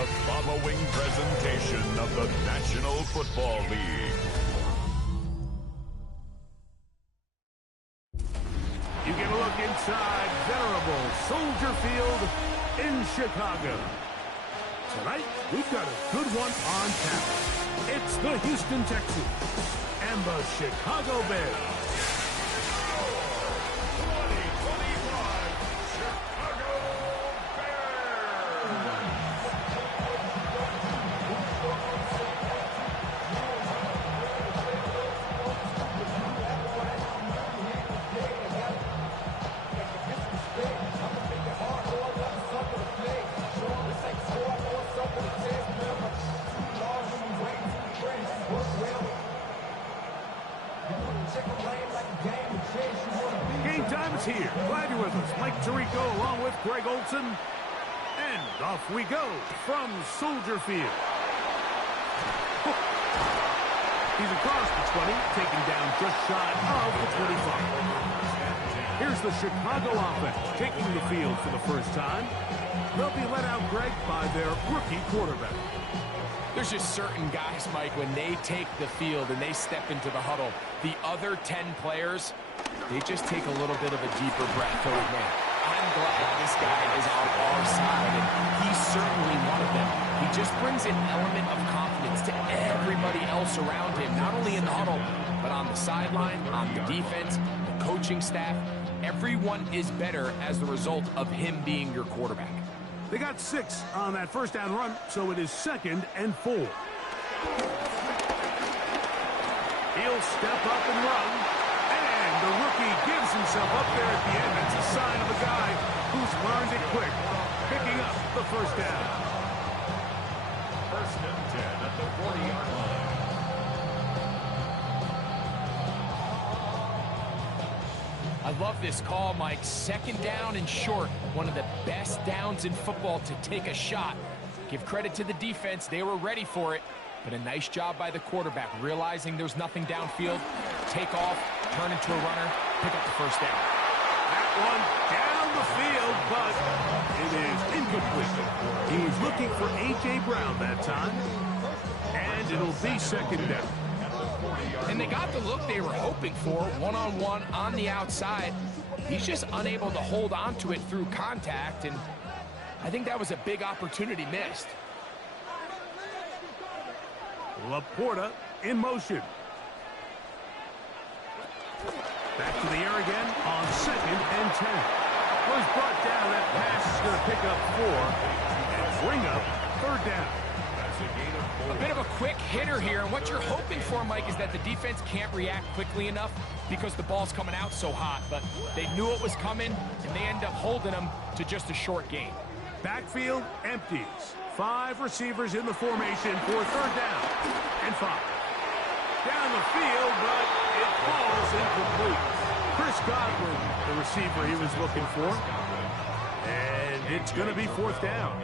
the following presentation of the National Football League. You get a look inside venerable Soldier Field in Chicago. Tonight, we've got a good one on tap. It's the Houston Texans and the Chicago Bears. Game time is here. Glad you're with us. Mike Tirico along with Greg Olson. And off we go from Soldier Field. He's across the 20, taken down just shy of the 25. Here's the Chicago offense taking the field for the first time. They'll be let out, Greg, by their rookie quarterback. There's just certain guys, Mike, when they take the field and they step into the huddle, the other 10 players, they just take a little bit of a deeper breath. So, man, I'm glad this guy is on our side, and he's certainly one of them. He just brings an element of confidence to everybody else around him, not only in the huddle, but on the sideline, on the defense, the coaching staff. Everyone is better as the result of him being your quarterback. They got 6 on that first down run, so it is 2nd and 4. He'll step up and run, and the rookie gives himself up there at the end. That's a sign of a guy who's learned it quick, picking up the first down. 1st and 10 at the 40-yard line. I love this call, Mike. 2nd down and short. One of the best downs in football to take a shot. Give credit to the defense. They were ready for it. But a nice job by the quarterback, realizing there's nothing downfield. Take off, turn into a runner, pick up the first down. That one down the field, but it is incomplete. He was looking for A.J. Brown that time. And it'll be 2nd down. And they got the look they were hoping for, one-on-one on the outside. He's just unable to hold on to it through contact, and I think that was a big opportunity missed. Laporta in motion. Back to the air again on 2nd and 10. Was brought down. That pass is going to pick up 4 and bring up 3rd down. A bit of a quick hitter here, and what you're hoping for, Mike, is that the defense can't react quickly enough because the ball's coming out so hot, but they knew it was coming, and they end up holding them to just a short gain. Backfield empties. 5 receivers in the formation for 3rd down and 5. Down the field, but it falls incomplete. Chris Godwin, the receiver he was looking for, and it's going to be 4th down.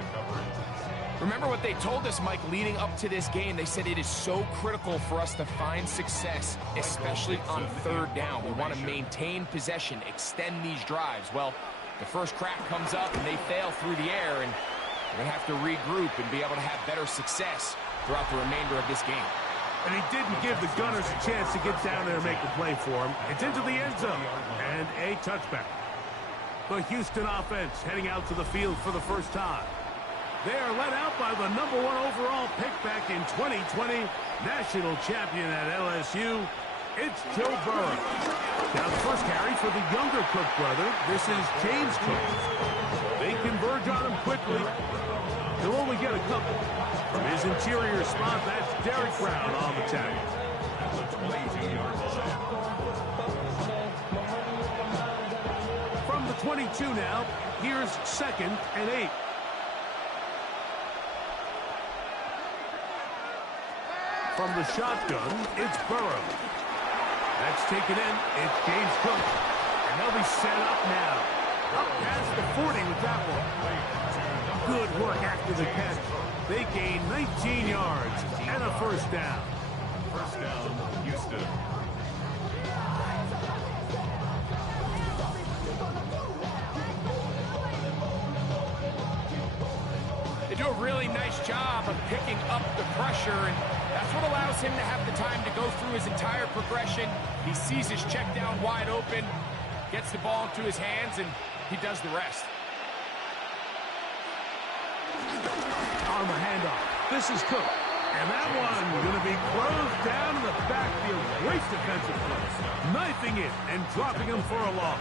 Remember what they told us, Mike, leading up to this game. They said it is so critical for us to find success, especially on 3rd down. We want to maintain possession, extend these drives. Well, the first crack comes up, and they fail through the air, and we're going to have to regroup and be able to have better success throughout the remainder of this game. And he didn't give the Gunners a chance to get down there and make a play for him. It's into the end zone, and a touchback. The Houston offense heading out to the field for the first time. They are led out by the #1 overall pick back in 2020, national champion at LSU. It's Joe Burrow. Now the first carry for the younger Cook brother. This is James Cook. They converge on him quickly. He'll only get a couple. From his interior spot, that's Derek Brown on the tackle. From the 22 now, here's 2nd and 8. From the shotgun, it's Burrow. That's taken in. It's James Cook. And they'll be set up now. Up past the 40 with that one. Good work after the catch. They gain 19 yards and a 1st down. 1st down, Houston. They do a really nice job of picking up the pressure, and that's what allows him to have the time to go through his entire progression. He sees his check down wide open, gets the ball into his hands, and he does the rest. On the handoff, this is Cook. And that one going to be closed down in the backfield. Great defensive play. Knifing it and dropping him for a loss.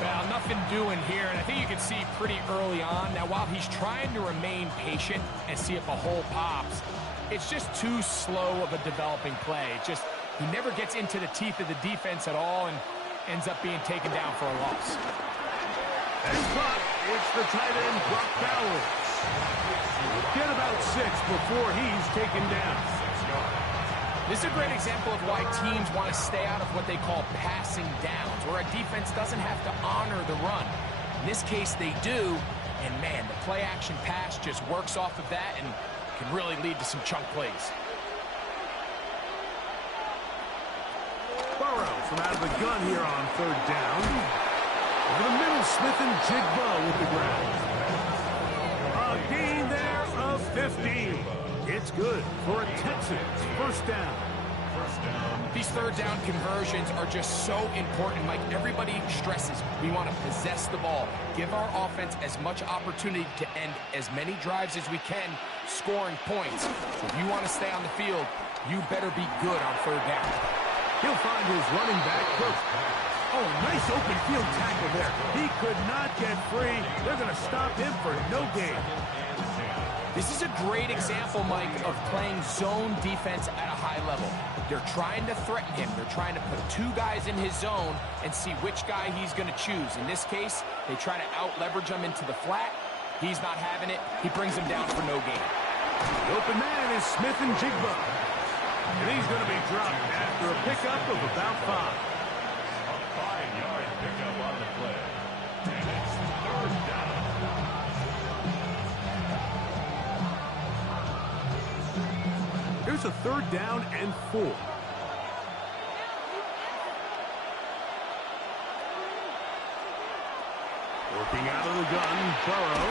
Well, nothing doing here, and I think you can see pretty early on. Now, while he's trying to remain patient and see if a hole pops, it's just too slow of a developing play. He never gets into the teeth of the defense at all and ends up being taken down for a loss. And caught. It's the tight end, Brock Bowers. Get about 6 before he's taken down. This is a great example of why teams want to stay out of what they call passing downs, where a defense doesn't have to honor the run. In this case, they do, and man, the play-action pass just works off of that and can really lead to some chunk plays. Burrow from out of the gun here on 3rd down. Over the middle, Smith and Jigba with the ground. A gain there of 15. It's good for a Texans first down. These 3rd down conversions are just so important, Mike. Everybody stresses we want to possess the ball, give our offense as much opportunity to end as many drives as we can, scoring points. So if you want to stay on the field, you better be good on 3rd down. He'll find his running back, Cook. Oh, nice open field tackle there. He could not get free. They're going to stop him for no gain. This is a great example, Mike, of playing zone defense at a high level. They're trying to threaten him. They're trying to put 2 guys in his zone and see which guy he's going to choose. In this case, they try to out-leverage him into the flat. He's not having it. He brings him down for no gain. The open man is Smith and Jigba. And he's going to be dropped after a pickup of about 5. A 5-yard pickup on the play. And it's 3rd down. Here's a 3rd down and 4. Working out of the gun, Burrow.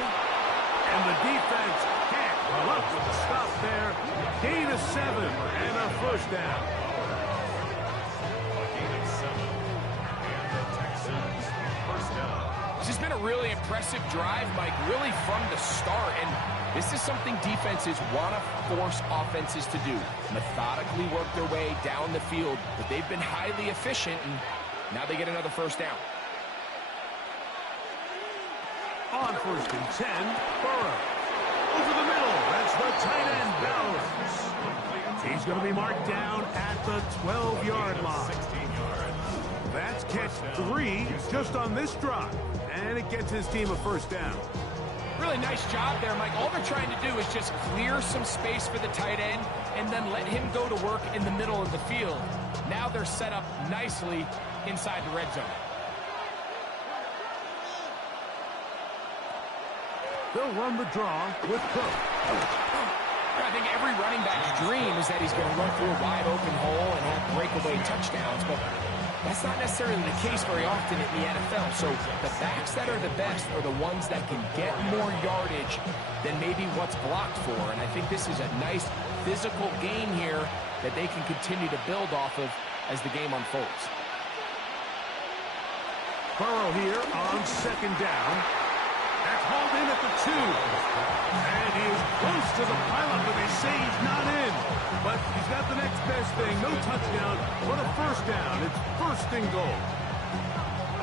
And the defense can't come up with a stop there. Gain of 7 and a first down. This has been a really impressive drive, Mike, really from the start. And this is something defenses want to force offenses to do. Methodically work their way down the field, but they've been highly efficient, and now they get another first down. On 1st and 10, Burrow. Over the middle, that's the tight end, Bowers. He's going to be marked down at the 12-yard line. 16 yards. That's catch 3 just on this drive. And it gets his team a first down. Really nice job there, Mike. All they're trying to do is just clear some space for the tight end and then let him go to work in the middle of the field. Now they're set up nicely inside the red zone. They'll run the draw with Cook. I think every running back's dream is that he's going to run through a wide open hole and have breakaway touchdowns, but that's not necessarily the case very often in the NFL. So the backs that are the best are the ones that can get more yardage than maybe what's blocked for. And I think this is a nice physical game here that they can continue to build off of as the game unfolds. Burrow here on 2nd down. That's hauled in at the 2. And he is close to the pileup, but they say he's not in. But he's got the next best thing. No touchdown, but a first down. It's 1st and goal.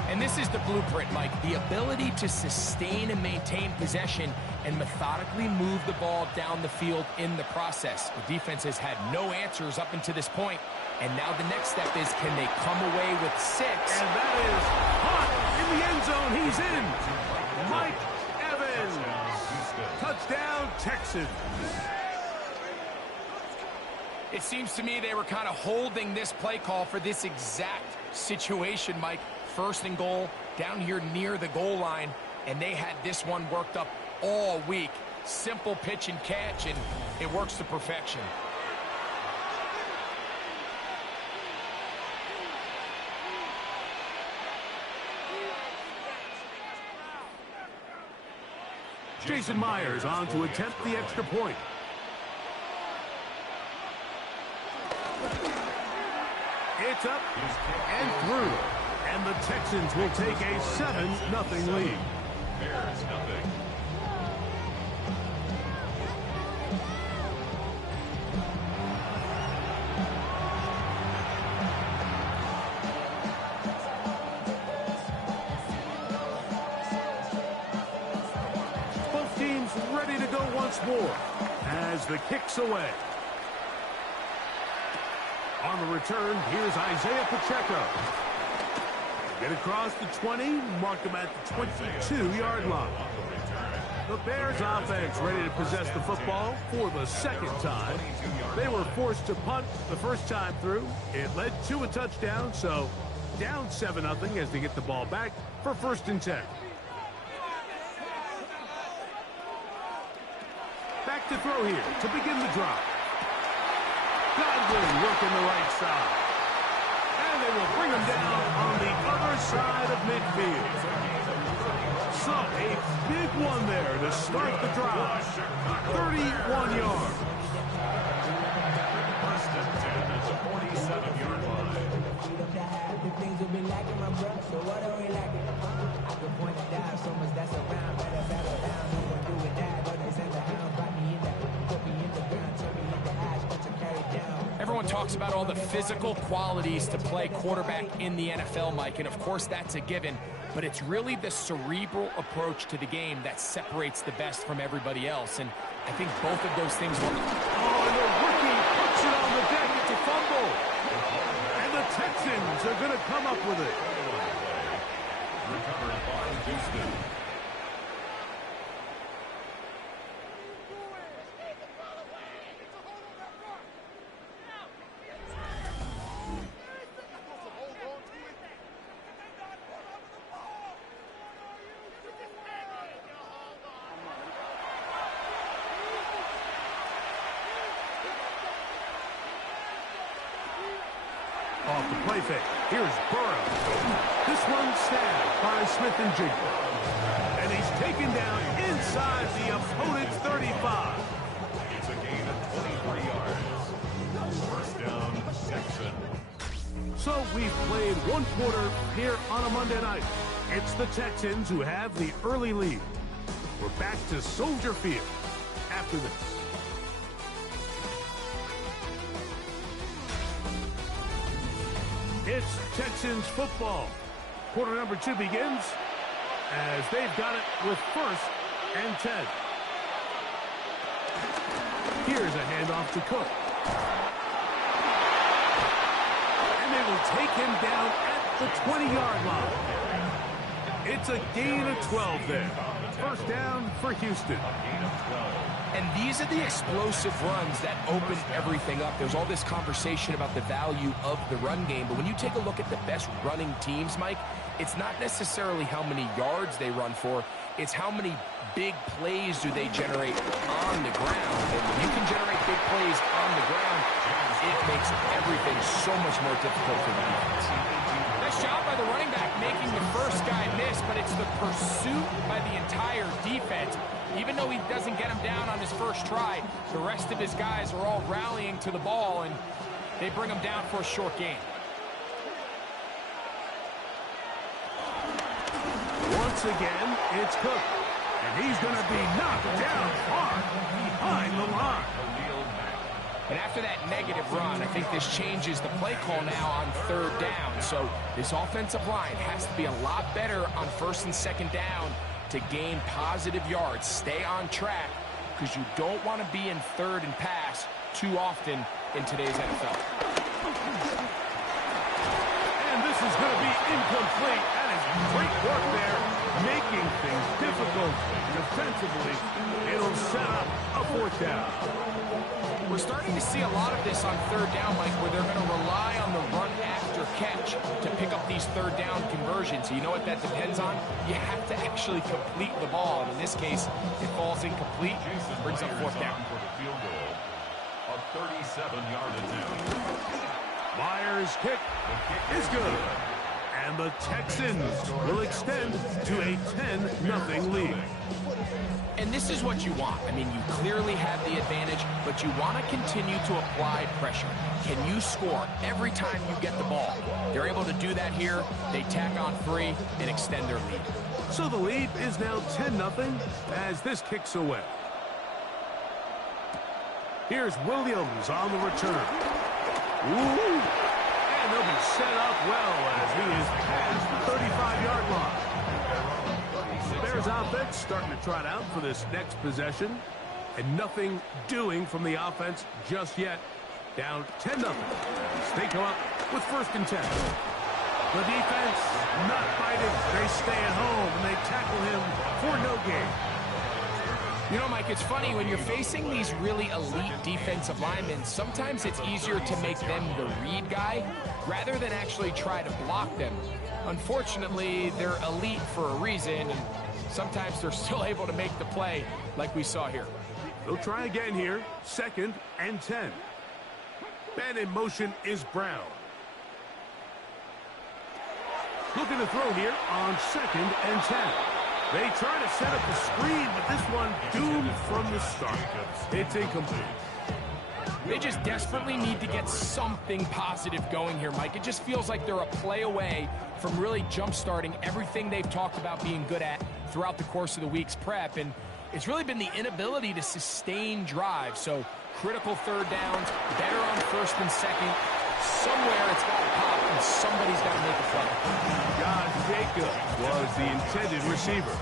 And this is the blueprint, Mike. The ability to sustain and maintain possession and methodically move the ball down the field in the process. The defense has had no answers up until this point. And now the next step is, can they come away with 6? And that is hot in the end zone. He's in. Mike Evans. Touchdown, Texans. It seems to me they were kind of holding this play call for this exact situation, Mike. 1st and goal, down here near the goal line, and they had this one worked up all week. Simple pitch and catch, and it works to perfection. Jason Myers on to attempt the extra point. It's up and through. And the Texans will take a 7-0 lead. Bears nothing. Both teams ready to go once more as the kick's away. On the return, here's Isaiah Pacheco. Get across the 20, mark him at the 22-yard line. The Bears offense ready to possess the football for the second time. They were forced to punt the first time through. It led to a touchdown, so down 7-0 as they get the ball back for 1st and 10. Back to throw here to begin the drive. Godwin working the right side. And they will bring him down on the other side of midfield. So a big one there to start the drive. 31 yards. 1st and 10 at the 47-yard line. Everyone talks about all the physical qualities to play quarterback in the NFL, Mike, and of course that's a given, but it's really the cerebral approach to the game that separates the best from everybody else, and I think both of those things will... Oh, and the rookie puts it on the deck. It's a fumble. And the Texans are going to come up with it. Recovered by Houston. Off the play fake. Here's Burrow. This one snagged by Smith and Jigba. And he's taken down inside the opponent's 35. It's a gain of 23 yards. 1st down, Texan. So we've played one quarter here on a Monday night. It's the Texans who have the early lead. We're back to Soldier Field after this. It's Texans football. Quarter number 2 begins as they've got it with 1st and 10. Here's a handoff to Cook. And they will take him down at the 20-yard line. It's a gain of 12 there. 1st down for Houston. And these are the explosive runs that open everything up. There's all this conversation about the value of the run game, but when you take a look at the best running teams, Mike, it's not necessarily how many yards they run for, it's how many big plays do they generate on the ground. And when you can generate big plays on the ground, it makes everything so much more difficult for the defense. Nice job by the running back making the first guy miss, but it's the pursuit by the entire defense. Even though he doesn't get him down on his first try, the rest of his guys are all rallying to the ball, and they bring him down for a short gain. Once again, it's Cook. And he's going to be knocked down hard behind the line. And after that negative run, I think this changes the play call now on 3rd down. So this offensive line has to be a lot better on 1st and 2nd down to gain positive yards. Stay on track because you don't want to be in 3rd and pass too often in today's NFL. And this is going to be incomplete. That is great work there, making things difficult defensively. It'll set up a 4th down. We're starting to see a lot of this on 3rd down, Mike, where they're going to rely on the run after catch to pick up these 3rd down conversions. So you know what that depends on? You have to actually complete the ball. And in this case, it falls incomplete, brings up 4th down. For the field goal, a 37-yard attempt. Myers' kick is good. And the Texans will extend to a 10-0 lead. And this is what you want. I mean, you clearly have the advantage, but you want to continue to apply pressure. Can you score every time you get the ball? They're able to do that here. They tack on 3 and extend their lead. So the lead is now 10-0 as this kicks away. Here's Williams on the return. Ooh. And they'll be set up well as he is past the 35-yard line. Bears offense starting to trot out for this next possession. And nothing doing from the offense just yet. Down 10-0. They come up with 1st and 10. The defense not fighting. They stay at home and they tackle him for no gain. You know, Mike, it's funny, when you're facing these really elite defensive linemen, sometimes it's easier to make them the read guy rather than actually try to block them. Unfortunately, they're elite for a reason, and sometimes they're still able to make the play like we saw here. They'll try again here. 2nd and 10. And in motion is Brown. Looking to throw here on 2nd and 10. They try to set up the screen, but this one doomed from the start. It's incomplete. They just desperately need to get something positive going here, Mike. It just feels like they're a play away from really jump-starting everything they've talked about being good at throughout the course of the week's prep. And it's really been the inability to sustain drive. So critical 3rd downs, better on 1st and 2nd. Somewhere it's got to pop, and somebody's got to make a play. Josh Jacobs was the intended receiver.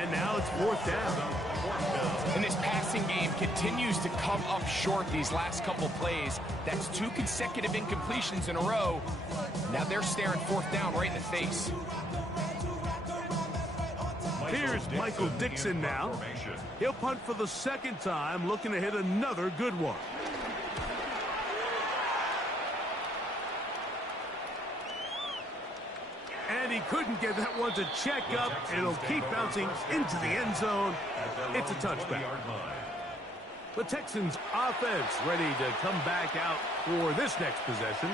And now it's 4th down. And this passing game continues to come up short these last couple plays. That's 2 consecutive incompletions in a row. Now they're staring 4th down right in the face. Here's Michael Dixon now. He'll punt for the 2nd time, looking to hit another good one. And he couldn't get that one to check up. It'll keep bouncing into the end zone. It's a touchback. The Texans offense ready to come back out for this next possession.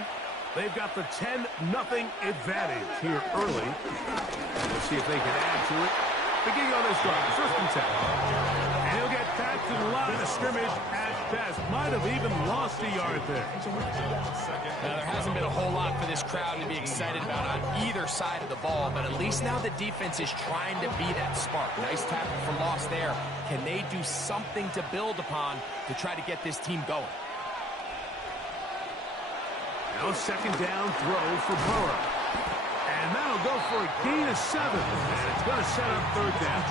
They've got the 10-0 advantage here early. We'll see if they can add to it. Beginning on this drive, 1st and 10. And he'll get back to the line of scrimmage at best. Might have even lost a yard there. Now, there hasn't been a whole lot for this crowd to be excited about on either side of the ball, but at least now the defense is trying to be that spark. Nice tackle for loss there. Can they do something to build upon to try to get this team going? Now 2nd down throw for Burrow. And that'll go for a gain of 7. And it's going to set up 3rd down.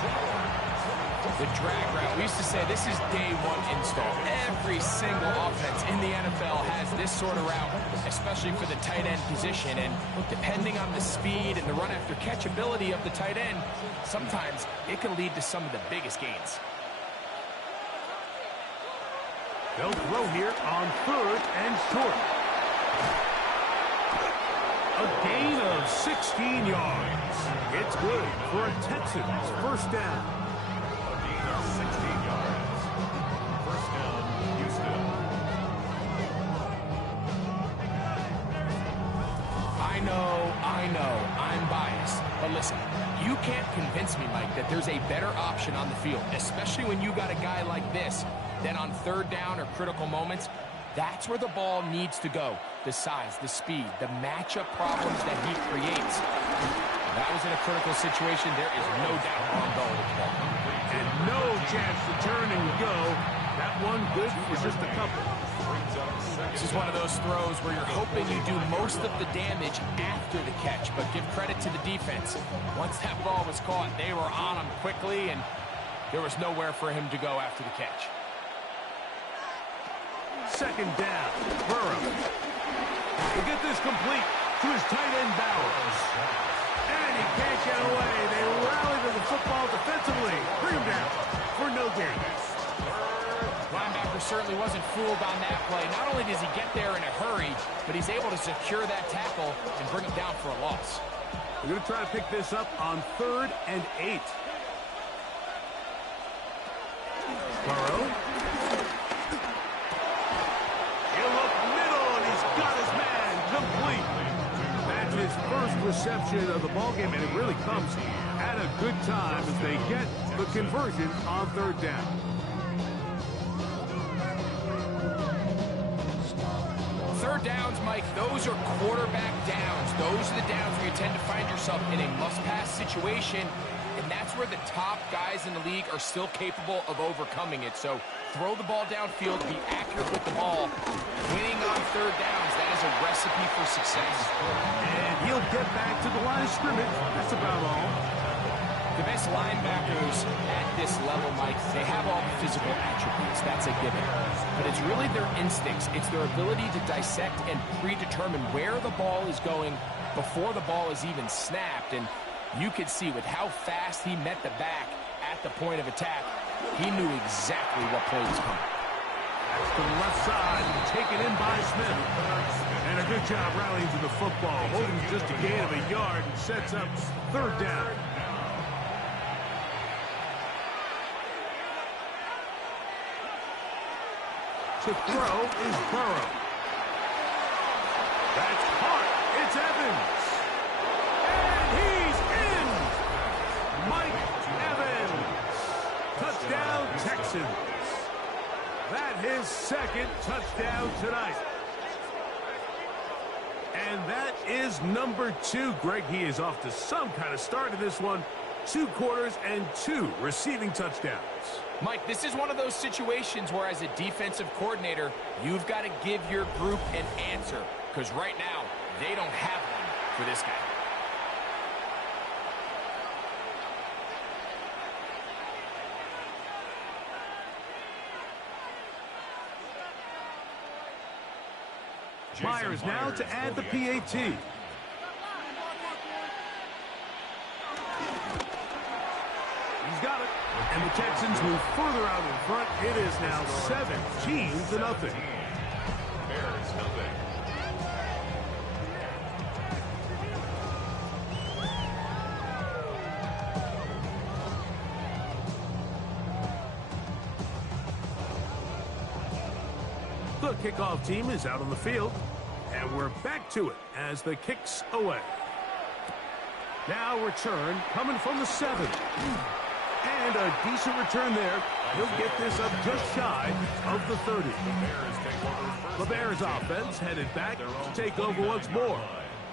The drag route. We used to say this is day 1 install. Every single offense in the NFL has this sort of route, especially for the tight end position. And depending on the speed and the run after catch ability of the tight end, sometimes it can lead to some of the biggest gains. They'll throw here on 3rd and short. A gain of 16 yards. It's good for a Texans 1st down. A gain of 16 yards. 1st down, Houston. I know, I'm biased. But listen, you can't convince me, Mike, that there's a better option on the field, especially when you got a guy like this, that on 3rd down or critical moments, that's where the ball needs to go. The size, the speed, the matchup problems that he creates. That was in a critical situation. There is no doubt on goal with the ball. And no chance to turn and go. That one good for just a couple. This is one of those throws where you're hoping you do most of the damage after the catch, but give credit to the defense. Once that ball was caught, they were on him quickly, and there was nowhere for him to go after the catch. 2nd down, Burrow. He'll get this complete to his tight end Bowers. And he can't get away. They rally to the football defensively. Bring him down for no gain. Linebacker certainly wasn't fooled on that play. Not only does he get there in a hurry, but he's able to secure that tackle and bring him down for a loss. We're going to try to pick this up on 3rd and 8. Burrow. He'll look middle, and he's got his man complete. That's his 1st reception of the ballgame, and it really comes at a good time as they get the conversion on third down. Third downs, Mike, those are quarterback downs. Those are the downs where you tend to find yourself in a must-pass situation, and that's where the top guys in the league are still capable of overcoming it. So throw the ball downfield, be accurate with the ball. Winning on third downs, that is a recipe for success. And he'll get back to the line of scrimmage. That's about all. The best linebackers at this level, Mike, they have all the physical attributes. That's a given. But it's really their instincts. It's their ability to dissect and predetermine where the ball is going before the ball is even snapped. And you could see with how fast he met the back at the point of attack, he knew exactly what play was coming. That's to the left side, taken in by Smith. And a good job rallying to the football, holding just a gain of a yard and sets up third down. To throw is Burrow. That's caught. It's Evans. And he's in. Mike Evans. Touchdown, Texans. That his second touchdown tonight. And that is number 2. Greg, he is off to some kind of start in this one. 2 quarters and 2 receiving touchdowns. Mike, this is one of those situations where as a defensive coordinator, you've got to give your group an answer. Because right now, they don't have one for this guy. Myers now to add the PAT. He's got it. And the Texans move further out in front. It is now 17-0. Bears nothing. The kickoff team is out on the field. And we're back to it as the kick's away. Now return coming from the 7. And a decent return there. He'll get this up just shy of the 30. The Bears offense headed back to take over once more.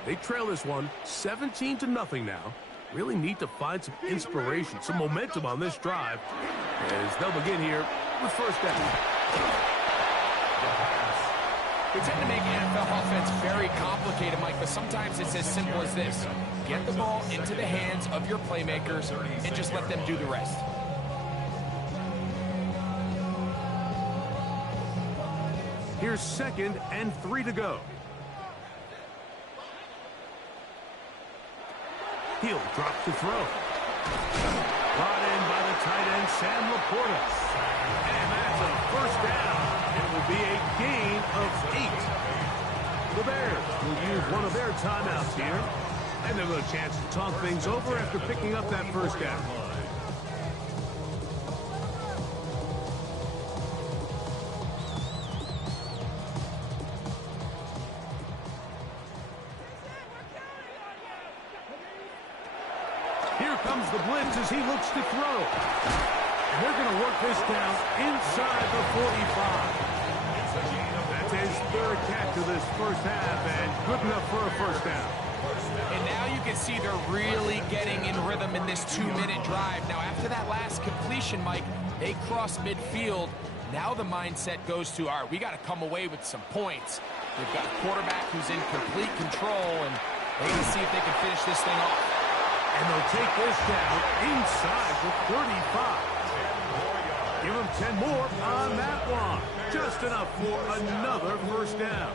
They trail this one 17-0 now. Really need to find some inspiration, some momentum on this drive as they'll begin here with first down. They tend to make NFL offense very complicated, Mike, but sometimes it's as simple as this. Get the ball into the hands of your playmakers and just let them do the rest. Here's 2nd and 3 to go. He'll drop to throw. Brought in by the tight end, Sam Laporta. And that's a first down. It will be a gain of 8. The Bears will use one of their timeouts here. And they've got a chance to talk things over after picking up that first down. Here comes the blitz as he looks to throw. And they're going to work this down inside the 45. That's his 3rd catch of this first half, and good enough for a first down. And now you can see they're really getting in rhythm in this 2-minute drive. Now, after that last completion, Mike, they cross midfield. Now the mindset goes to, all right, we got to come away with some points. They've got a quarterback who's in complete control, and they can see if they can finish this thing off. And they'll take this down inside the 35. Give him 10 more on that one. Just enough for another first down.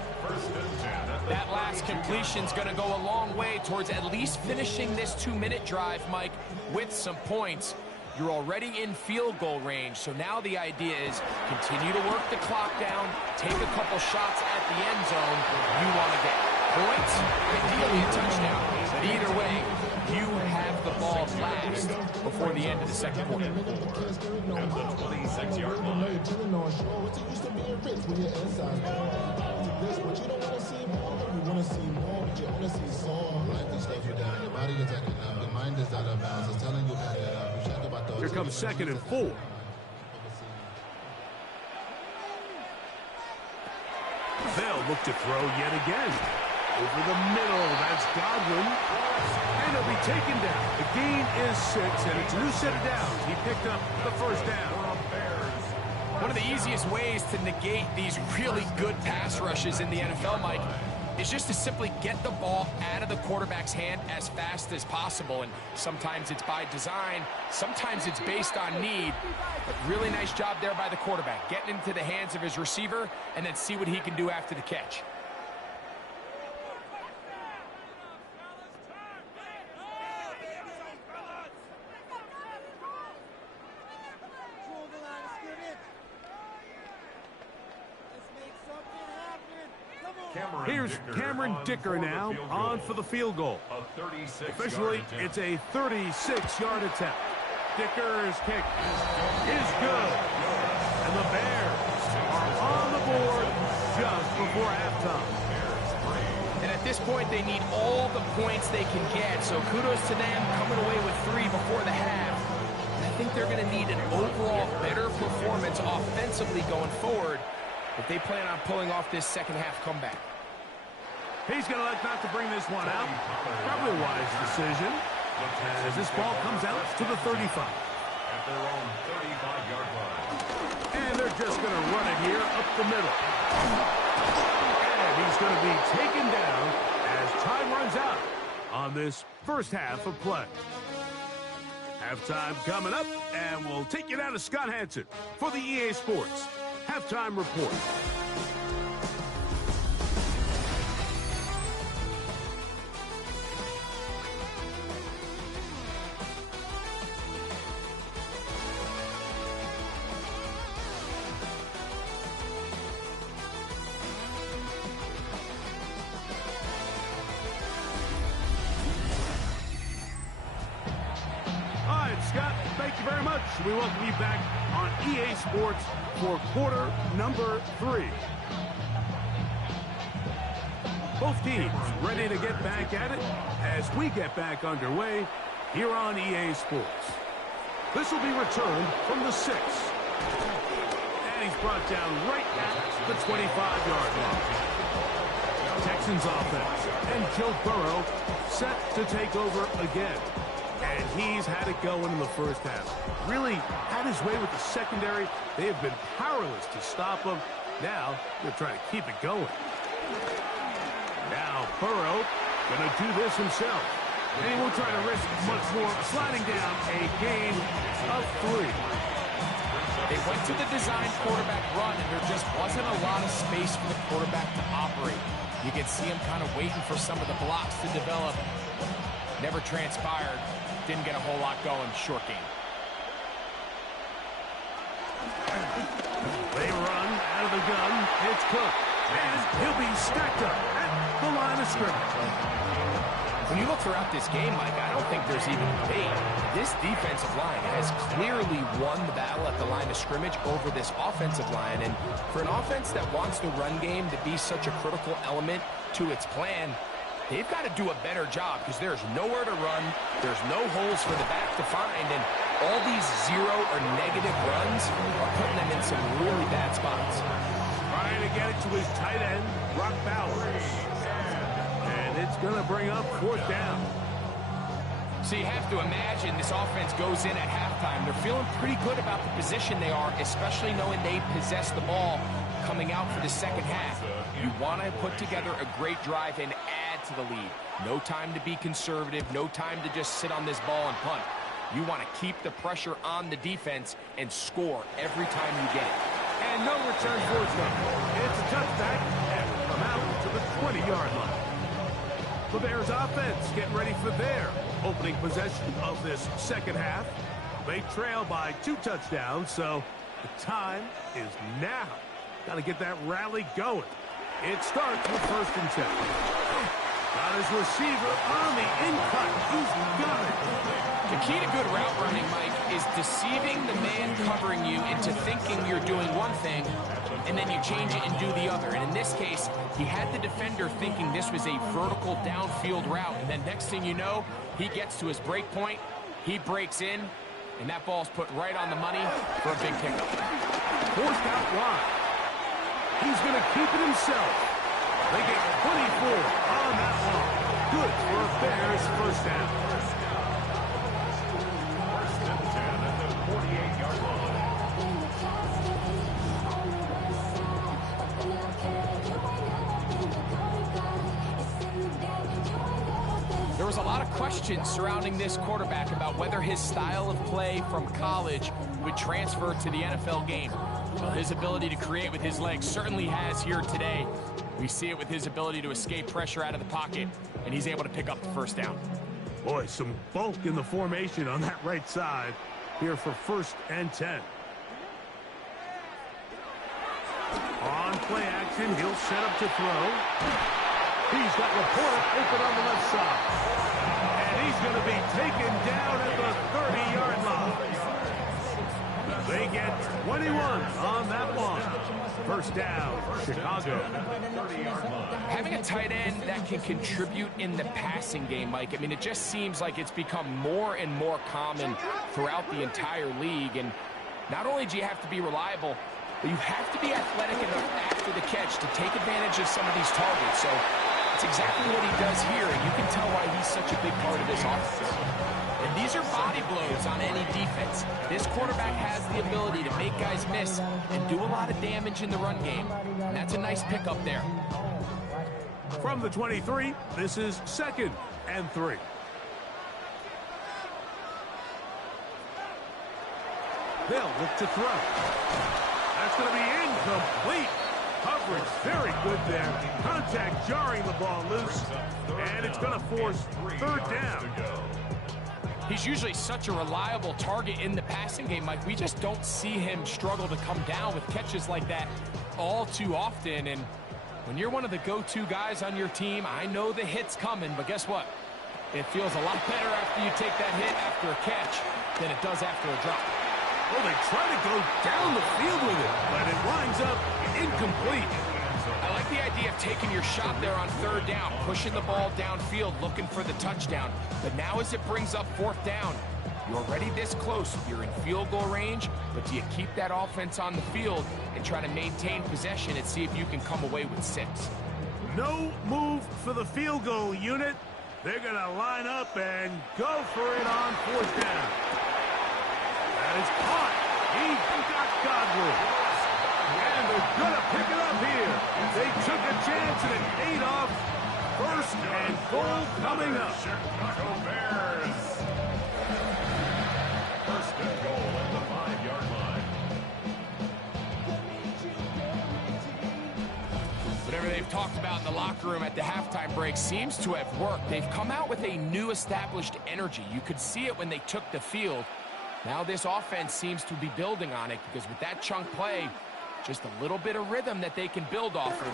That last completion's going to go a long way towards at least finishing this 2-minute drive, Mike, with some points. You're already in field goal range, so now the idea is continue to work the clock down, take a couple shots at the end zone. You want to get points, ideally a touchdown. But either way, you have the ball last before the end of the second quarter. At the 26-yard line. Here comes 2nd and 4. They'll look to throw yet again. Over the middle, that's Godwin. And he'll be taken down. The gain is 6, and it's a new set of downs. He picked up the first down. One of the easiest ways to negate these really good pass rushes in the NFL, Mike, is just to simply get the ball out of the quarterback's hand as fast as possible. And sometimes it's by design, sometimes it's based on need. But really nice job there by the quarterback, getting into the hands of his receiver and then see what he can do after the catch. Here's Cameron Dicker now on for the field goal. Officially, it's a 36-yard attempt. Dicker's kick is good. And the Bears are on the board just before halftime. And at this point, they need all the points they can get. So kudos to them coming away with 3 before the half. I think they're going to need an overall better performance offensively going forward if they plan on pulling off this second half comeback. He's going to elect not to bring this one out. Probably a wise decision. As this ball comes out to the 35. At their own 35-yard line. And they're just going to run it here up the middle. And he's going to be taken down as time runs out on this first half of play. Halftime coming up, and we'll take you down to Scott Hansen for the EA Sports Halftime Report. Scott, thank you very much. We welcome you back on EA Sports for quarter number 3. Both teams ready to get back at it as we get back underway here on EA Sports. This will be returned from the 6. And he's brought down right at the 25-yard line. Texans offense and Joe Burrow set to take over again. And he's had it going in the first half. Really had his way with the secondary. They have been powerless to stop him. Now, they're trying to keep it going. Now, Burrow going to do this himself. And he won't try to risk much more, sliding down a gain of 3. They went to the design quarterback run, and there just wasn't a lot of space for the quarterback to operate. You can see him kind of waiting for some of the blocks to develop. Never transpired. Didn't get a whole lot going. Short game. They run out of the gun. It's Cook. And he'll be stacked up at the line of scrimmage. When you look throughout this game, Mike, I don't think there's even debate. This defensive line has clearly won the battle at the line of scrimmage over this offensive line. And for an offense that wants the run game to be such a critical element to its plan, they've got to do a better job because there's nowhere to run. There's no holes for the back to find. And all these 0 or negative runs are putting them in some really bad spots. Trying to get it to his tight end, Brock Bowers. And it's going to bring up 4th down. So you have to imagine this offense goes in at halftime. They're feeling pretty good about the position they are, especially knowing they possess the ball coming out for the second half. You want to put together a great drive and add to the lead. No time to be conservative. No time to just sit on this ball and punt. You want to keep the pressure on the defense and score every time you get it. And no return for them. It's a touchback and will come out to the 20-yard line. The Bears offense getting ready for their opening possession of this second half. They trail by 2 touchdowns, so the time is now. Got to get that rally going. It starts with 1st and 10. Got his receiver on the in-cut. He's got it. key to good route running, Mike, is deceiving the man covering you into thinking you're doing one thing, and then you change it and do the other. And in this case, he had the defender thinking this was a vertical downfield route, and then next thing you know, he gets to his break point, he breaks in, and that ball's put right on the money for a big pickup. Forced out wide. He's going to keep it himself. They get 24 on that one. Good for a Bears first down. First and 10 at the 48-yard line. There was a lot of questions surrounding this quarterback about whether his style of play from college would transfer to the NFL game. Well, his ability to create with his legs certainly has here today. We see it with his ability to escape pressure out of the pocket, and he's able to pick up the first down. Boy, some bulk in the formation on that right side here for first and 10. On play action, he'll set up to throw. He's got Laporta open on the left side. And he's going to be taken down at the 30-yard line. They get 21 on that one. First down, Chicago. Having a tight end that can contribute in the passing game, Mike, I mean, it just seems like it's become more and more common throughout the entire league. And not only do you have to be reliable, but you have to be athletic enough after the catch to take advantage of some of these targets. So it's exactly what he does here, and you can tell why he's such a big part of this offense. And these are body blows on any defense. This quarterback has the ability to make guys miss and do a lot of damage in the run game. And that's a nice pickup there. From the 23, this is second and 3. They'll look to throw. That's going to be incomplete. Coverage very good there. Contact jarring the ball loose. And it's going to force third down. He's usually such a reliable target in the passing game, Mike. We just don't see him struggle to come down with catches like that all too often. And when you're one of the go-to guys on your team, I know the hit's coming, but guess what? It feels a lot better after you take that hit after a catch than it does after a drop. Well, they try to go down the field with it, but it winds up incomplete. I like the idea of taking your shot there on third down, pushing the ball downfield, looking for the touchdown. But now as it brings up fourth down, you're already this close. You're in field goal range, but do you keep that offense on the field and try to maintain possession and see if you can come away with 6? No move for the field goal unit. They're going to line up and go for it on fourth down. That is caught. He got Godwin. And they're going to pick it up here. They took a chance and it paid off. First and goal coming up. Chicago Bears. First and goal at the 5-yard line. Whatever they've talked about in the locker room at the halftime break seems to have worked. They've come out with a new established energy. You could see it when they took the field. Now this offense seems to be building on it because with that chunk play, just a little bit of rhythm that they can build off of.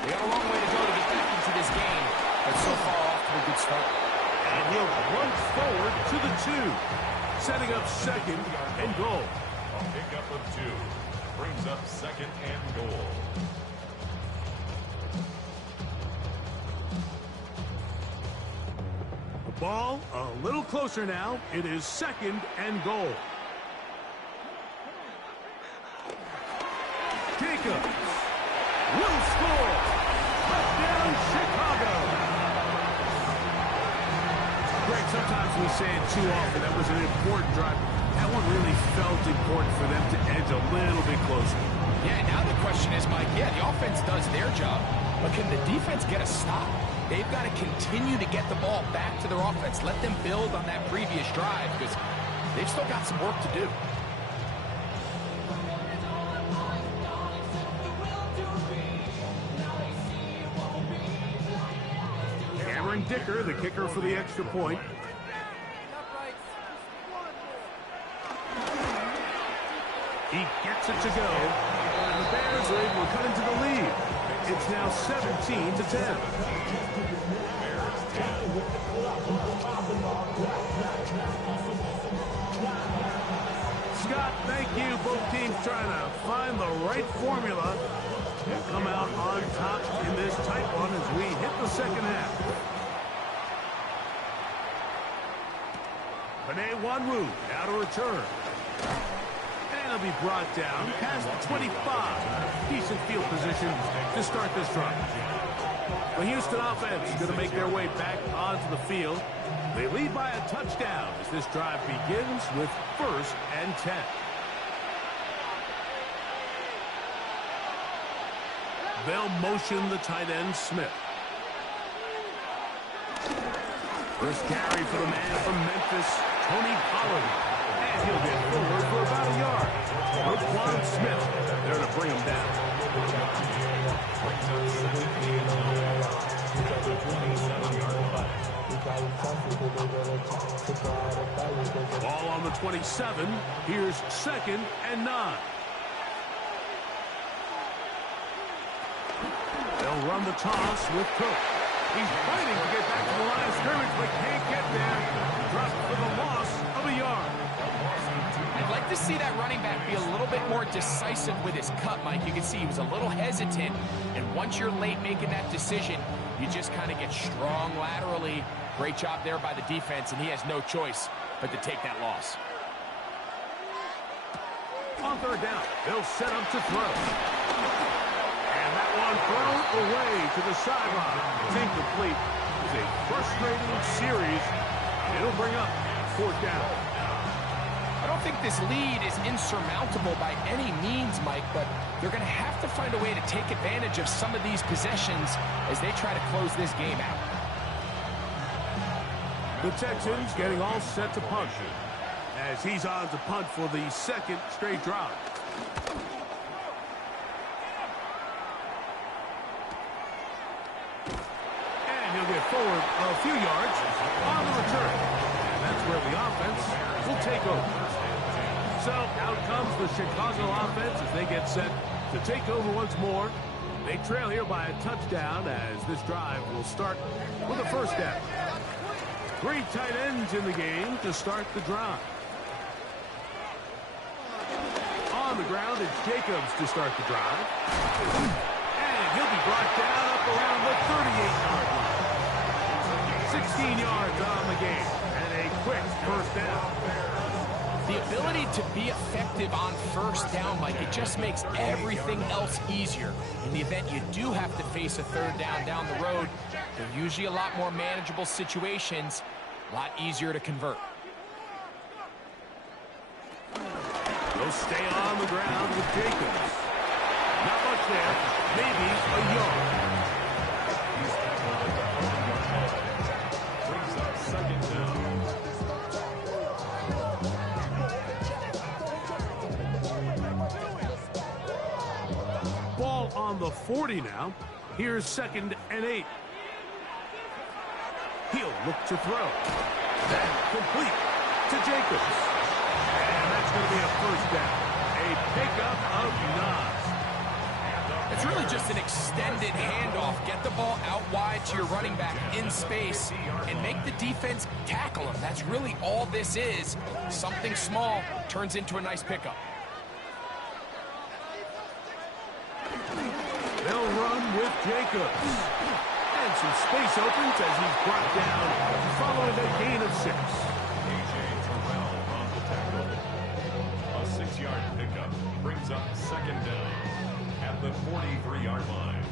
They got a long way to go to get back into this game, but so far off to a good start. And he'll run forward to the 2, setting up second and goal. A pickup of 2 brings up second and goal. The ball a little closer now. It is second and goal. Jacobs will score. Touchdown, Chicago. Greg, sometimes we say it too often. That was an important drive. That one really felt important for them to edge a little bit closer. Yeah, now the question is, Mike, the offense does their job, but can the defense get a stop? They've got to continue to get the ball back to their offense. Let them build on that previous drive because they've still got some work to do. Dicker, the kicker for the extra point. He gets it to go, and the Bears are able to cut into the lead. It's now 17-10. just trying to find the right formula and come out on top in this tight one as we hit the second half. Panay Wanwu now to return. And he'll be brought down past the 25. Decent field position to start this drive. The Houston offense is going to make their way back onto the field. They lead by a touchdown as this drive begins with 1st and 10. They'll motion the tight end, Smith. First carry for the man from Memphis, Tony Pollard. And he'll get forward for about a yard. Roquan Smith there to bring him down. Ball on the 27. Here's 2nd and 9. They'll run the toss with Cook. He's fighting to get back to the line of scrimmage, but can't get there. Dropped for the loss of a yard. I'd like to see that running back be a little bit more decisive with his cut, Mike. You can see he was a little hesitant, and once you're late making that decision, you just kind of get strong laterally. Great job there by the defense, and he has no choice but to take that loss. On 3rd down, they'll set up to throw. And that one thrown away to the sideline. It's incomplete. It's a frustrating series. It'll bring up 4th down. I don't think this lead is insurmountable by any means, Mike, but they're going to have to find a way to take advantage of some of these possessions as they try to close this game out. The Texans getting all set to punt as he's on to punt for the 2nd straight drive. And he'll get forward a few yards on the return. And that's where the offense will take over. So out comes the Chicago offense as they get set to take over once more. They trail here by a touchdown as this drive will start with a 1st down. 3 tight ends in the game to start the drive. On the ground, it's Jacobs to start the drive. And he'll be brought down up around the 38-yard line. 16 yards on the game. And a quick 1st down. The ability to be effective on 1st down, Mike, it just makes everything else easier. In the event you do have to face a 3rd down the road, they're usually a lot more manageable situations, a lot easier to convert. They'll stay on the ground with Jacobs. Not much there, maybe a yard. Brings up 2nd down. Ball on the 40 now. Here's 2nd and 8. He'll look to throw. Then complete to Jacobs. And that's going to be a 1st down. A pickup of 9. It's really just an extended handoff. Get the ball out wide to your running back in space and make the defense tackle him. That's really all this is. Something small turns into a nice pickup. They'll run with Jacobs. And some space opens as he's brought down following a gain of 6. A.J. Terrell on the tackle. A 6-yard pickup brings up 2nd down at the 43-yard line.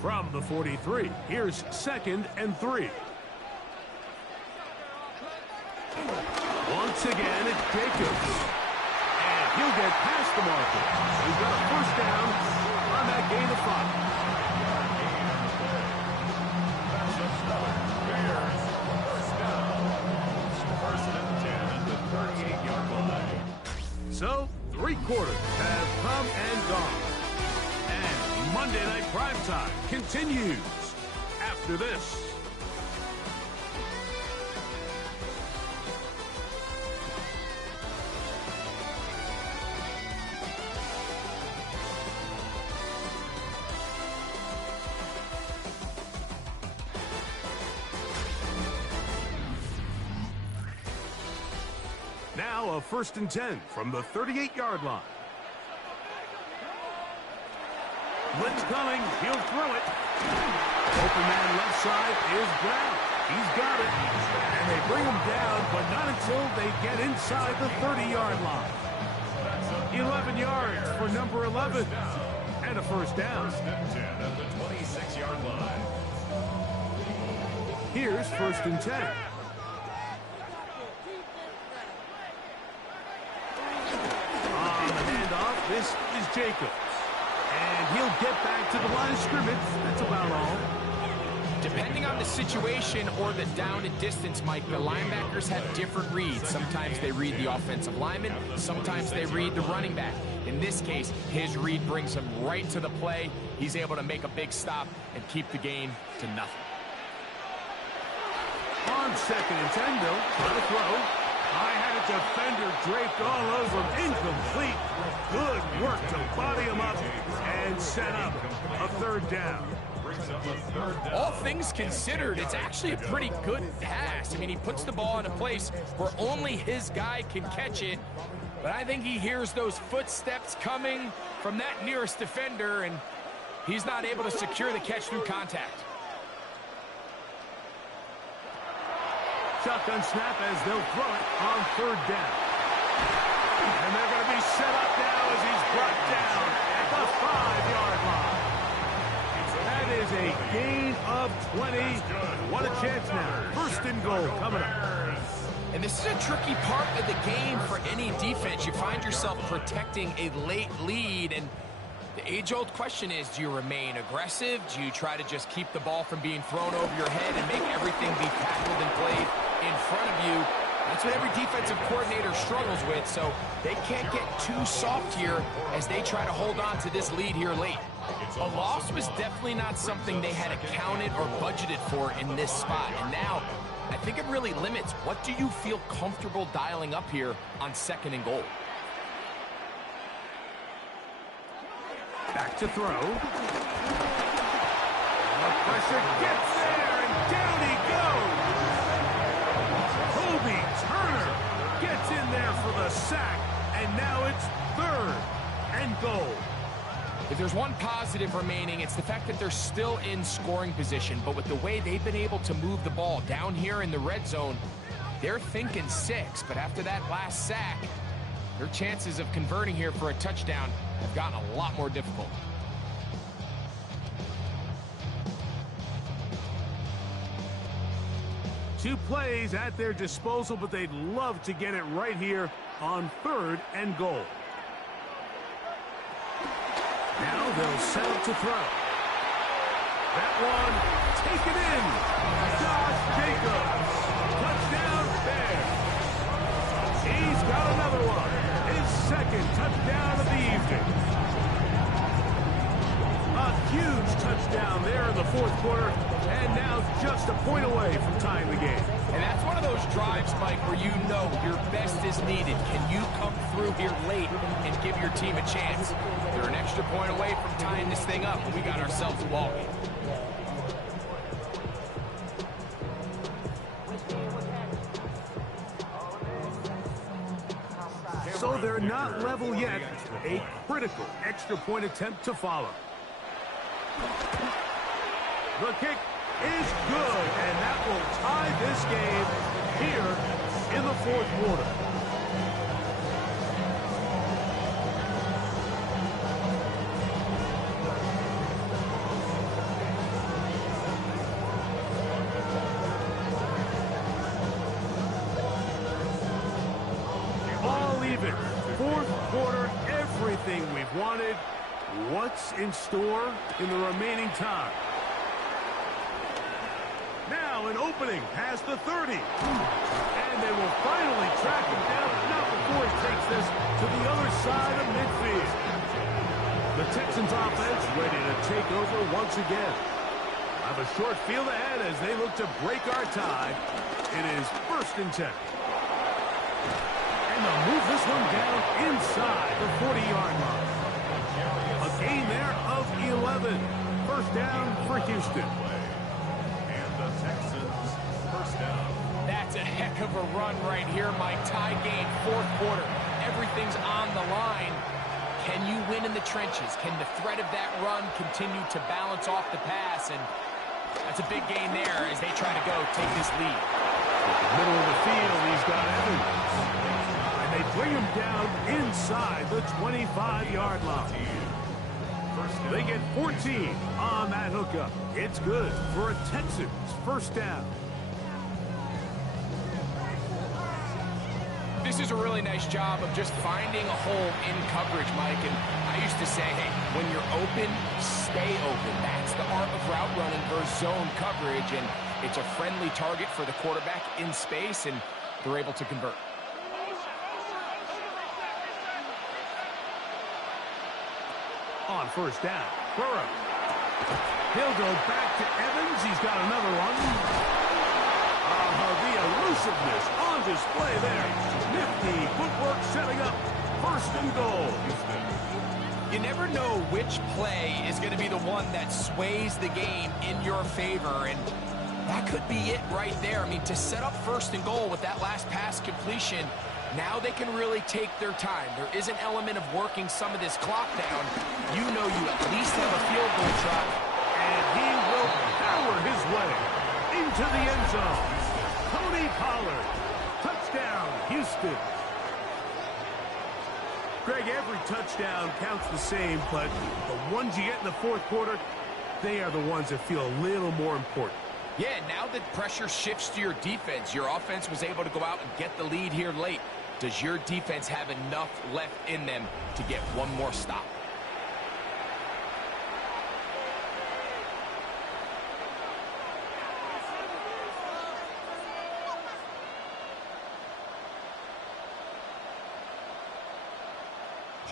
From the 43, here's 2nd and 3. Once again, it's Jacobs. And he'll get past the marker. He's got a 1st down on that gain of 5. That's a start. Bears 1st down. 1st and 10 at the 38-yard line. So, 3 quarters have come and gone. And Monday Night Primetime continues after this. Now a 1st and 10 from the 38-yard line. Blitz coming. He'll throw it. Open man left side is Brown. He's got it. And they bring him down, but not until they get inside the 30-yard line. 11 yards for number 11. And a 1st down. 1st and 10 at the 26-yard line. Here's 1st and 10. On the handoff, this is Jacobs. And he'll get back to the line of scrimmage. That's about all. Depending on the situation or the down and distance, Mike, the linebackers have different reads. Sometimes they read the offensive lineman. Sometimes they read the running back. In this case, his read brings him right to the play. He's able to make a big stop and keep the gain to nothing. On 2nd and 10, Bill, trying to throw. I had a defender draped all over him. Incomplete. Good work to body him up and set up a 3rd down. All things considered, it's actually a pretty good pass. I mean, he puts the ball in a place where only his guy can catch it. But I think he hears those footsteps coming from that nearest defender, and he's not able to secure the catch through contact. Shotgun snap as they'll throw it on 3rd down. And they're going to be set up now as he's brought down at the 5-yard line. That is a gain of 20. What a chance now. 1st and goal coming up. And this is a tricky part of the game for any defense. You find yourself protecting a late lead, and the age-old question is, do you remain aggressive? Do you try to just keep the ball from being thrown over your head and make everything be tackled and played in front of you? That's what every defensive coordinator struggles with, so they can't get too soft here as they try to hold on to this lead here late. A loss was definitely not something they had accounted or budgeted for in this spot, and now I think it really limits what do you feel comfortable dialing up here on 2nd and goal. Back to throw. The pressure gets there, and down he goes. Kobe Turner gets in there for the sack, and now it's 3rd and goal. If there's one positive remaining, it's the fact that they're still in scoring position. But with the way they've been able to move the ball down here in the red zone, they're thinking 6. But after that last sack, their chances of converting here for a touchdown have gotten a lot more difficult. Two plays at their disposal, but they'd love to get it right here on 3rd and goal. Now they'll set up to throw. That one taken in. Josh Jacobs. Touchdown Bears. He's got another one. His 2nd touchdown of the evening. A huge touchdown there in the 4th quarter, and now just a point away from tying the game. And that's one of those drives, Mike, where you know your best is needed. Can you come through here late and give your team a chance? They're an extra point away from tying this thing up, and we got ourselves a ball game. So they're not level yet. A critical extra point attempt to follow. The kick is good, and that will tie this game here in the 4th quarter. All even. 4th quarter, everything we've wanted. What's in store in the remaining time? Now an opening past the 30. And they will finally track him down, not before he takes this to the other side of midfield. The Texans offense ready to take over once again. I have a short field ahead as they look to break our tie. It is 1st and 10. And they'll move this one down inside the 40-yard line. A gain there of 11. 1st down for Houston. And the Texans, 1st down. That's a heck heck of a run right here, Mike. Tie game, fourth quarter. Everything's on the line. Can you win in the trenches? Can the threat of that run continue to balance off the pass? And that's a big gain there as they try to go take this lead. In the middle of the field, he's got Evans. And they bring him down inside the 25-yard line. They get 14 on that hookup. It's good for a Texans first down. This is a really nice job of just finding a hole in coverage, Mike. And I used to say, hey, when you're open, stay open. That's the art of route running versus zone coverage. And it's a friendly target for the quarterback in space, and they're able to convert. On first down, Burrow. He'll go back to Evans. He's got another one. The elusiveness on display there. Nifty footwork setting up first and goal. You never know which play is going to be the one that sways the game in your favor, and that could be it right there. I mean, to set up first and goal with that last pass completion, now they can really take their time. There is an element of working some of this clock down. You know you at least have a field goal shot. And he will power his way into the end zone. Tony Pollard. Touchdown, Houston. Greg, every touchdown counts the same, but the ones you get in the fourth quarter, they are the ones that feel a little more important. Yeah, now that pressure shifts to your defense, your offense was able to go out and get the lead here late. Does your defense have enough left in them to get one more stop?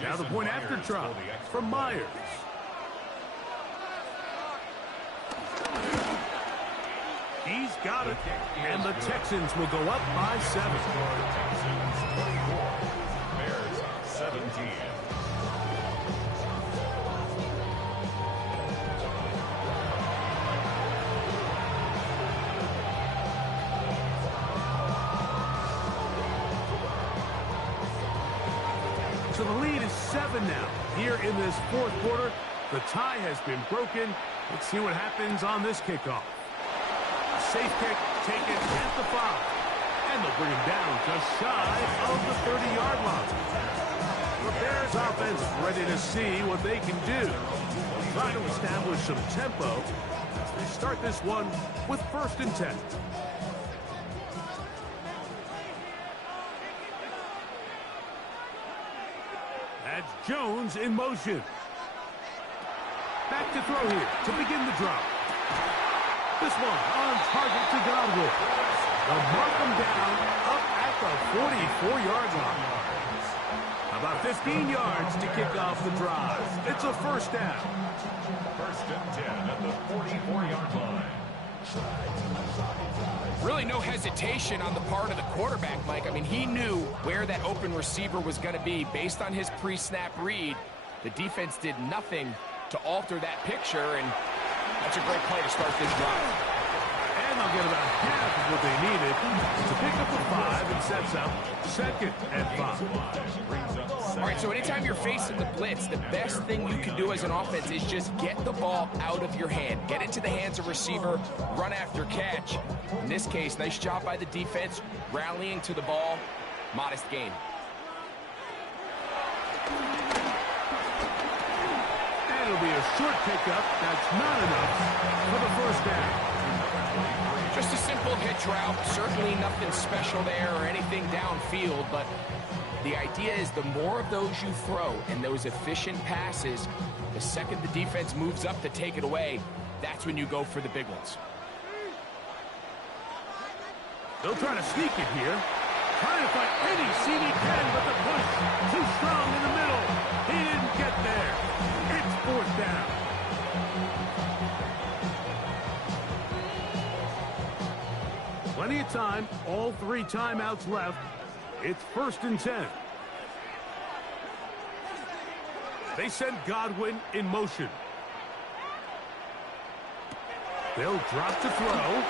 Now the point after try from Myers. He's got it, and the Texans will go up by 7. Texans 24, Bears 17. So the lead is 7 now. Here in this fourth quarter, the tie has been broken. Let's see what happens on this kickoff. A safe kick taken at the 5. And they'll bring him down just shy of the 30-yard line. The Bears offense ready to see what they can do. Trying to establish some tempo as they start this one with 1st and 10. That's Jones in motion. Back to throw here to begin the drop. This one on target to Godwin. They'll mark him down up at the 44-yard line. About 15 yards to kick off the drive. It's a first down. 1st and 10 at the 44-yard line. Really no hesitation on the part of the quarterback, Mike. I mean, he knew where that open receiver was going to be based on his pre-snap read. The defense did nothing to alter that picture, and that's a great play to start this drive. And they'll get about half of what they needed to pick up the 5 and sets up 2nd and 5. All right, so anytime you're facing the blitz, the best thing you can do as an offense is just get the ball out of your hand. Get into the hands of receiver, run after catch. In this case, nice job by the defense, rallying to the ball, modest gain. And it'll be a short pickup. That's not enough for the first down. Just a simple hitch route, certainly nothing special there or anything downfield, but the idea is the more of those you throw and those efficient passes, the second the defense moves up to take it away, that's when you go for the big ones. They'll try to sneak it here. Trying to find any seam he can, but the push too strong in the middle. He didn't get there. It's 4th down. Plenty of time. All 3 timeouts left. It's 1st and 10. They send Godwin in motion. They'll drop to throw.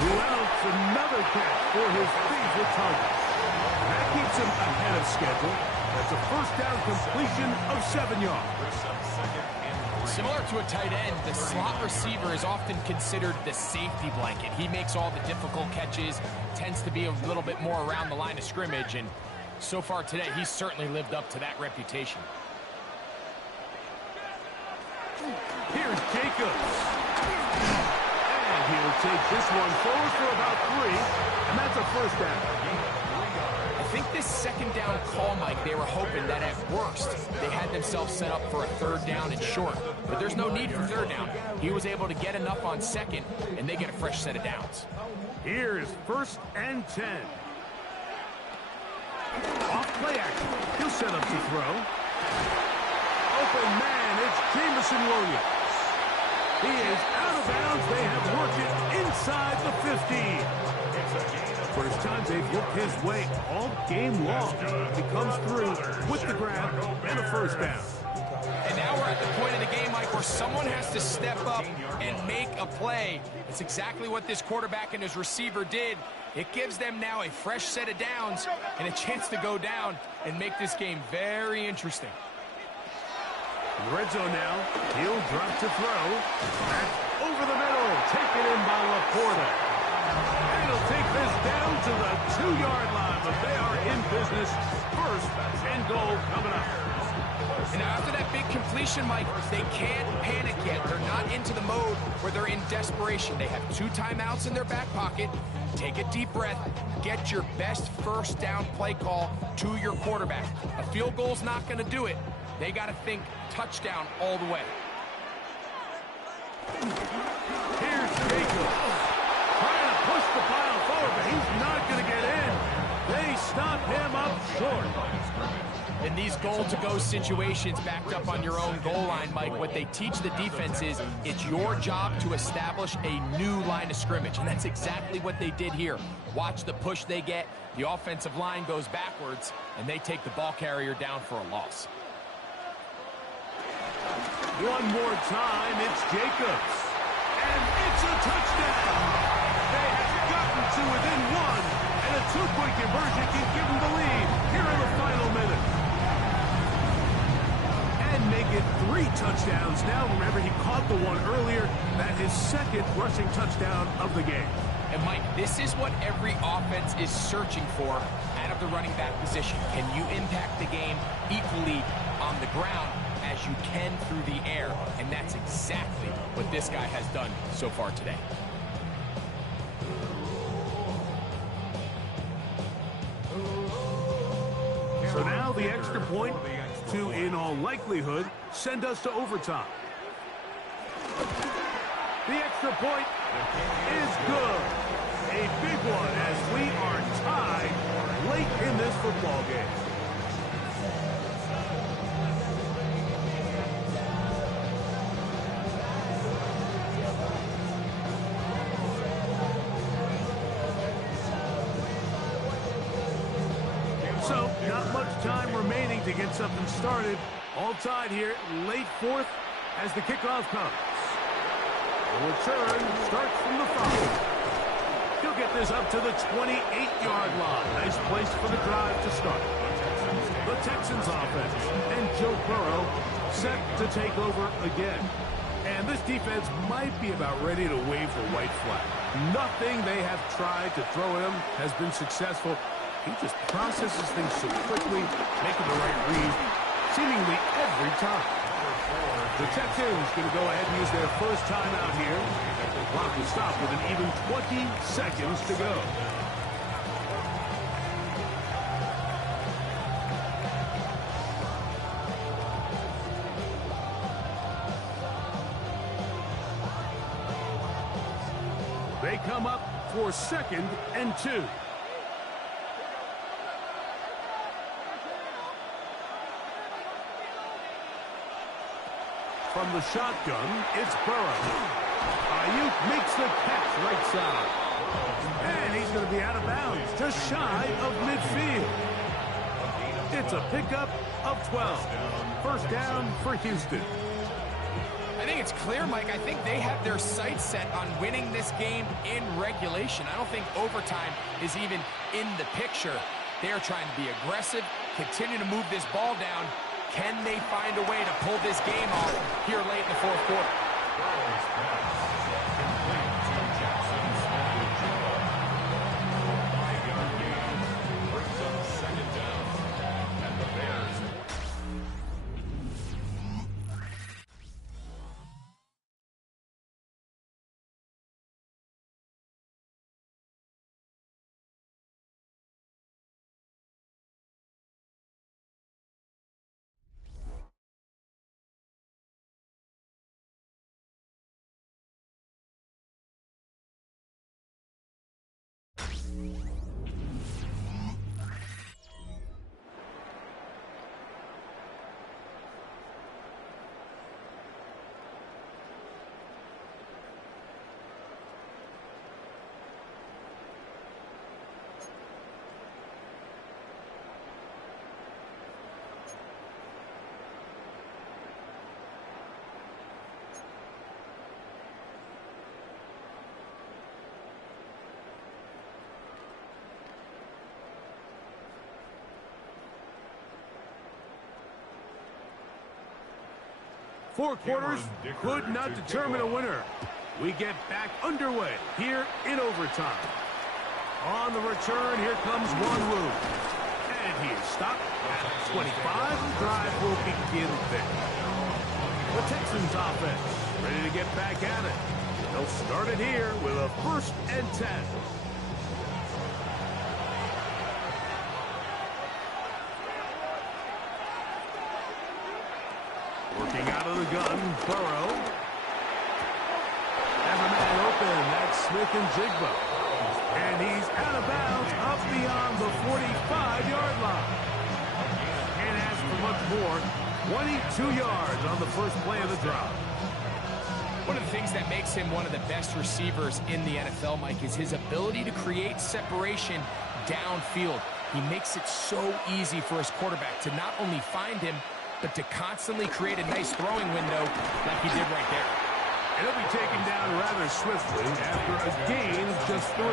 Wells, another catch for his favorite target. That keeps him ahead of schedule. That's a first down completion of 7 yards. Similar to a tight end, the slot receiver is often considered the safety blanket. He makes all the difficult catches, tends to be a little bit more around the line of scrimmage, and so far today, he's certainly lived up to that reputation. Here's Jacobs. And he'll take this one forward for about 3, and that's a first down. I think this second down call, Mike, they were hoping that at worst they had themselves set up for a third down and short. But there's no need for third down. He was able to get enough on second, and they get a fresh set of downs. Here's 1st and 10. Off play action. He'll set up to throw. Open man, it's Jameson Williams. He is out of bounds. They have worked it inside the 15. First time they've worked his way all game long. He comes through with the grab and a first down. And now we're at the point of the game, Mike, where someone has to step up and make a play. It's exactly what this quarterback and his receiver did. It gives them now a fresh set of downs and a chance to go down and make this game very interesting. In the red zone now, he'll drop to throw. That's over the middle, taken in by Laporta. And he'll take this down to the 2-yard line, but they are in business. 1st and goal coming up. And after that big completion, Mike, they can't panic yet. They're not into the mode where they're in desperation. They have 2 timeouts in their back pocket. Take a deep breath. Get your best first down play call to your quarterback. A field goal's not going to do it. They got to think touchdown all the way. Here's Jacobs. Trying to push the pile forward, but he's not going to get in. They stop him up short. In these goal-to-go situations backed up on your own goal line, Mike, what they teach the defense is it's your job to establish a new line of scrimmage, and that's exactly what they did here. Watch the push they get. The offensive line goes backwards, and they take the ball carrier down for a loss. One more time, it's Jacobs. And it's a touchdown. They have gotten to within 1, and a 2-point conversion can give them the lead here in the final minute. And make it 3 touchdowns now. Remember, he caught the one earlier. That is 2nd rushing touchdown of the game. And, Mike, this is what every offense is searching for out of the running back position. Can you impact the game equally on the ground as you can through the air? And that's exactly what this guy has done so far today. So now the extra point to, in all likelihood, send us to overtime. The extra point is good. A big one as we are tied late in this football game. So, not much time remaining to get something started. All tied here, late 4th as the kickoff comes. The return starts from the 5. He'll get this up to the 28-yard line. Nice place for the drive to start. The Texans offense and Joe Burrow set to take over again. And this defense might be about ready to wave the white flag. Nothing they have tried to throw at him has been successful. He just processes things so quickly, making the right read seemingly every time. The Texans going to go ahead and use their first timeout here. The clock will stop with an even 20 seconds to go. They come up for 2nd and 2. From the shotgun, it's Burrow. Ayuk makes the catch right side. And he's going to be out of bounds, just shy of midfield. It's a pickup of 12. First down for Houston. I think it's clear, Mike. I think they have their sights set on winning this game in regulation. I don't think overtime is even in the picture. They're trying to be aggressive, continue to move this ball down. Can they find a way to pull this game off here late in the fourth quarter? Four quarters could not determine a winner. We get back underway here in overtime. On the return, here comes Wanwu. And he is stopped at 25. The drive will begin there. The Texans offense ready to get back at it. They'll start it here with a 1st and 10. Working out of the gun, Burrow. Has a man open, that's Smith and Jigba. And he's out of bounds up beyond the 45-yard line. Can't ask for much more. 22 yards on the first play of the drive. One of the things that makes him one of the best receivers in the NFL, Mike, is his ability to create separation downfield. He makes it so easy for his quarterback to not only find him, but to constantly create a nice throwing window like he did right there. And he'll be taken down rather swiftly after a gain of just 3.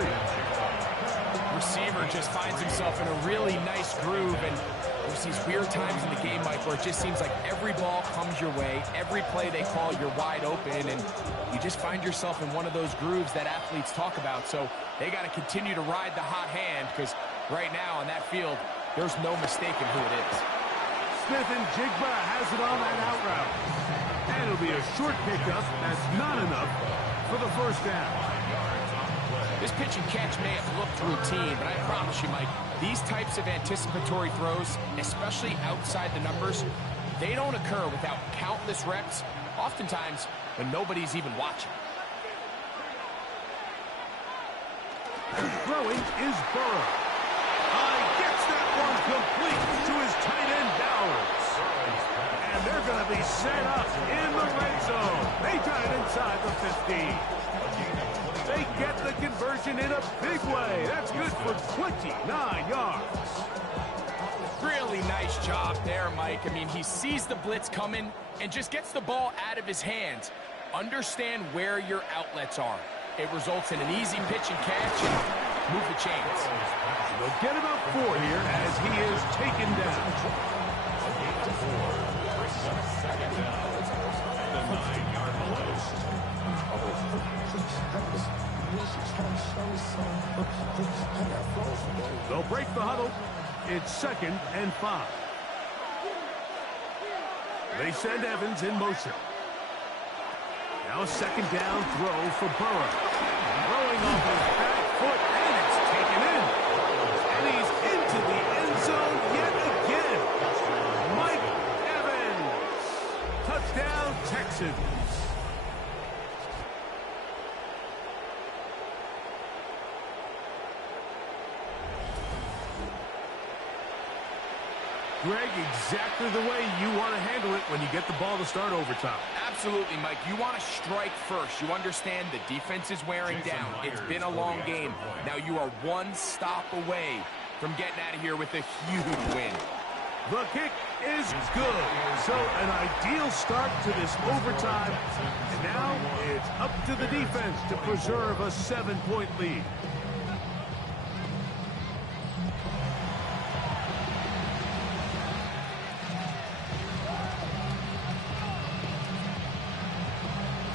Receiver just finds himself in a really nice groove, and there's these weird times in the game, Mike, where it just seems like every ball comes your way, every play they call, you're wide open, and you just find yourself in one of those grooves that athletes talk about. So they got to continue to ride the hot hand, because right now on that field, there's no mistaking who it is. Smith and Jigba has it on that out route. And it'll be a short pickup. That's not enough for the 1st down. This pitch and catch may have looked routine, but I promise you, Mike, these types of anticipatory throws, especially outside the numbers, they don't occur without countless reps, oftentimes when nobody's even watching. Throwing is Burrow. Gets that one complete to his tight end Bowers. And they're going to be set up in the red zone. They got it inside the 15. They get the conversion in a big way. That's good for 29 yards. Really nice job there, Mike. I mean, he sees the blitz coming and just gets the ball out of his hands. Understand where your outlets are. It results in an easy pitch and catch and move the chains. They'll get about 4 here as he is taken down. They'll break the huddle. It's 2nd and 5. They send Evans in motion. Now a 2nd down throw for Burrow. Throwing off his back foot, and it's taken in. And he's into the end zone yet again. Mike Evans. Touchdown, Texans. Greg, exactly the way you want to handle it when you get the ball to start overtime. Absolutely, Mike. You want to strike first. You understand the defense is wearing down. It's been a long game. Now you are one stop away from getting out of here with a huge win. The kick is good. So an ideal start to this overtime. And now it's up to the defense to preserve a 7-point lead.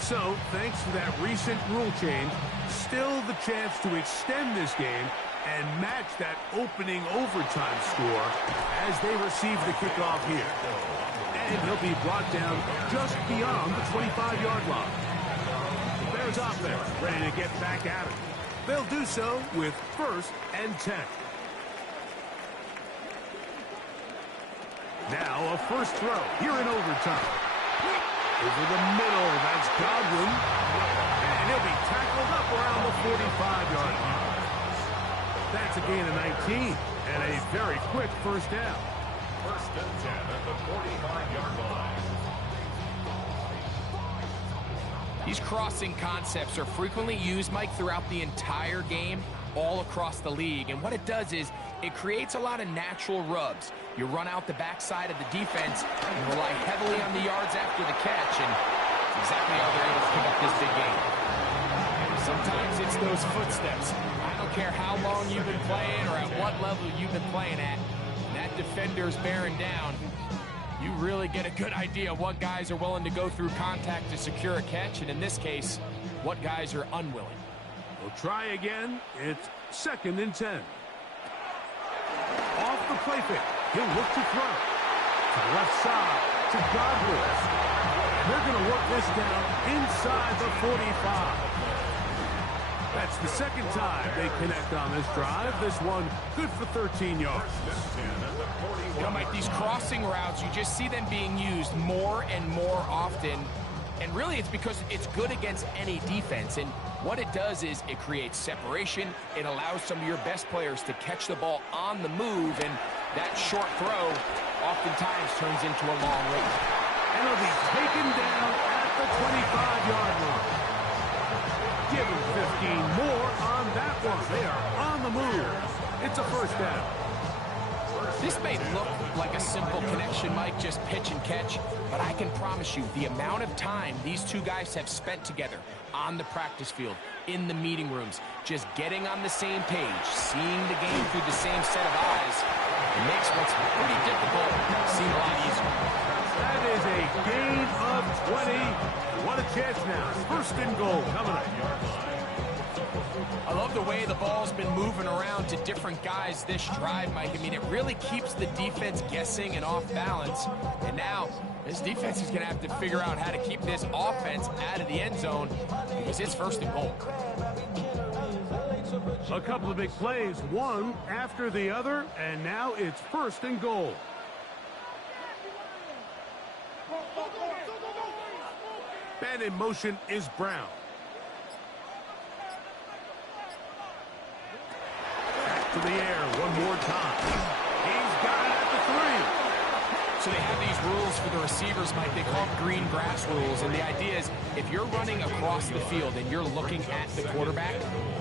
So, thanks to that recent rule change, still the chance to extend this game and match that opening overtime score as they receive the kickoff here. And he'll be brought down just beyond the 25-yard line. The Bears offense ready to get back at it. They'll do so with 1st and 10. Now a first throw here in overtime. Over the middle, that's Godwin. And he'll be tackled up around the 45-yard line. That's a gain of 19 and a very quick first down. 1st and 10 at the 45-yard line. These crossing concepts are frequently used, Mike, throughout the entire game, all across the league. And what it does is it creates a lot of natural rubs. You run out the backside of the defense and rely heavily on the yards after the catch, and it's exactly how they're able to pick up this big game. Sometimes it's those footsteps. I don't care how long you've been playing or at what level you've been playing at, and that defender's bearing down. You really get a good idea of what guys are willing to go through contact to secure a catch, and in this case, what guys are unwilling. We'll try again. It's 2nd and 10. Off the play fake. He'll look to throw. To the left side. To Godwin. And they're going to work this down inside the 45. That's the 2nd time they connect on this drive. This one good for 13 yards. You know, Mike, these crossing routes, you just see them being used more and more often. And really, it's because it's good against any defense. And what it does is it creates separation. It allows some of your best players to catch the ball on the move. And that short throw oftentimes turns into a long race. And it'll be taken down at the 25-yard line. Give him 15 more on that one. They are on the move. It's a first down. This may look like a simple connection, Mike, just pitch and catch, but I can promise you the amount of time these two guys have spent together on the practice field, in the meeting rooms, just getting on the same page, seeing the game through the same set of eyes, it makes what's pretty difficult seem a lot easier. That is a gain of 20. What a chance now. 1st and goal coming up. I love the way the ball's been moving around to different guys this drive, Mike. I mean, it really keeps the defense guessing and off balance. And now, this defense is going to have to figure out how to keep this offense out of the end zone because it's 1st and goal. A couple of big plays, one after the other, and now it's 1st and goal. Man in motion is Brown. To the air one more time. He's got it at the 3. So they have these rules for the receivers, Mike. They call them green grass rules. And the idea is if you're running across the field and you're looking at the quarterback,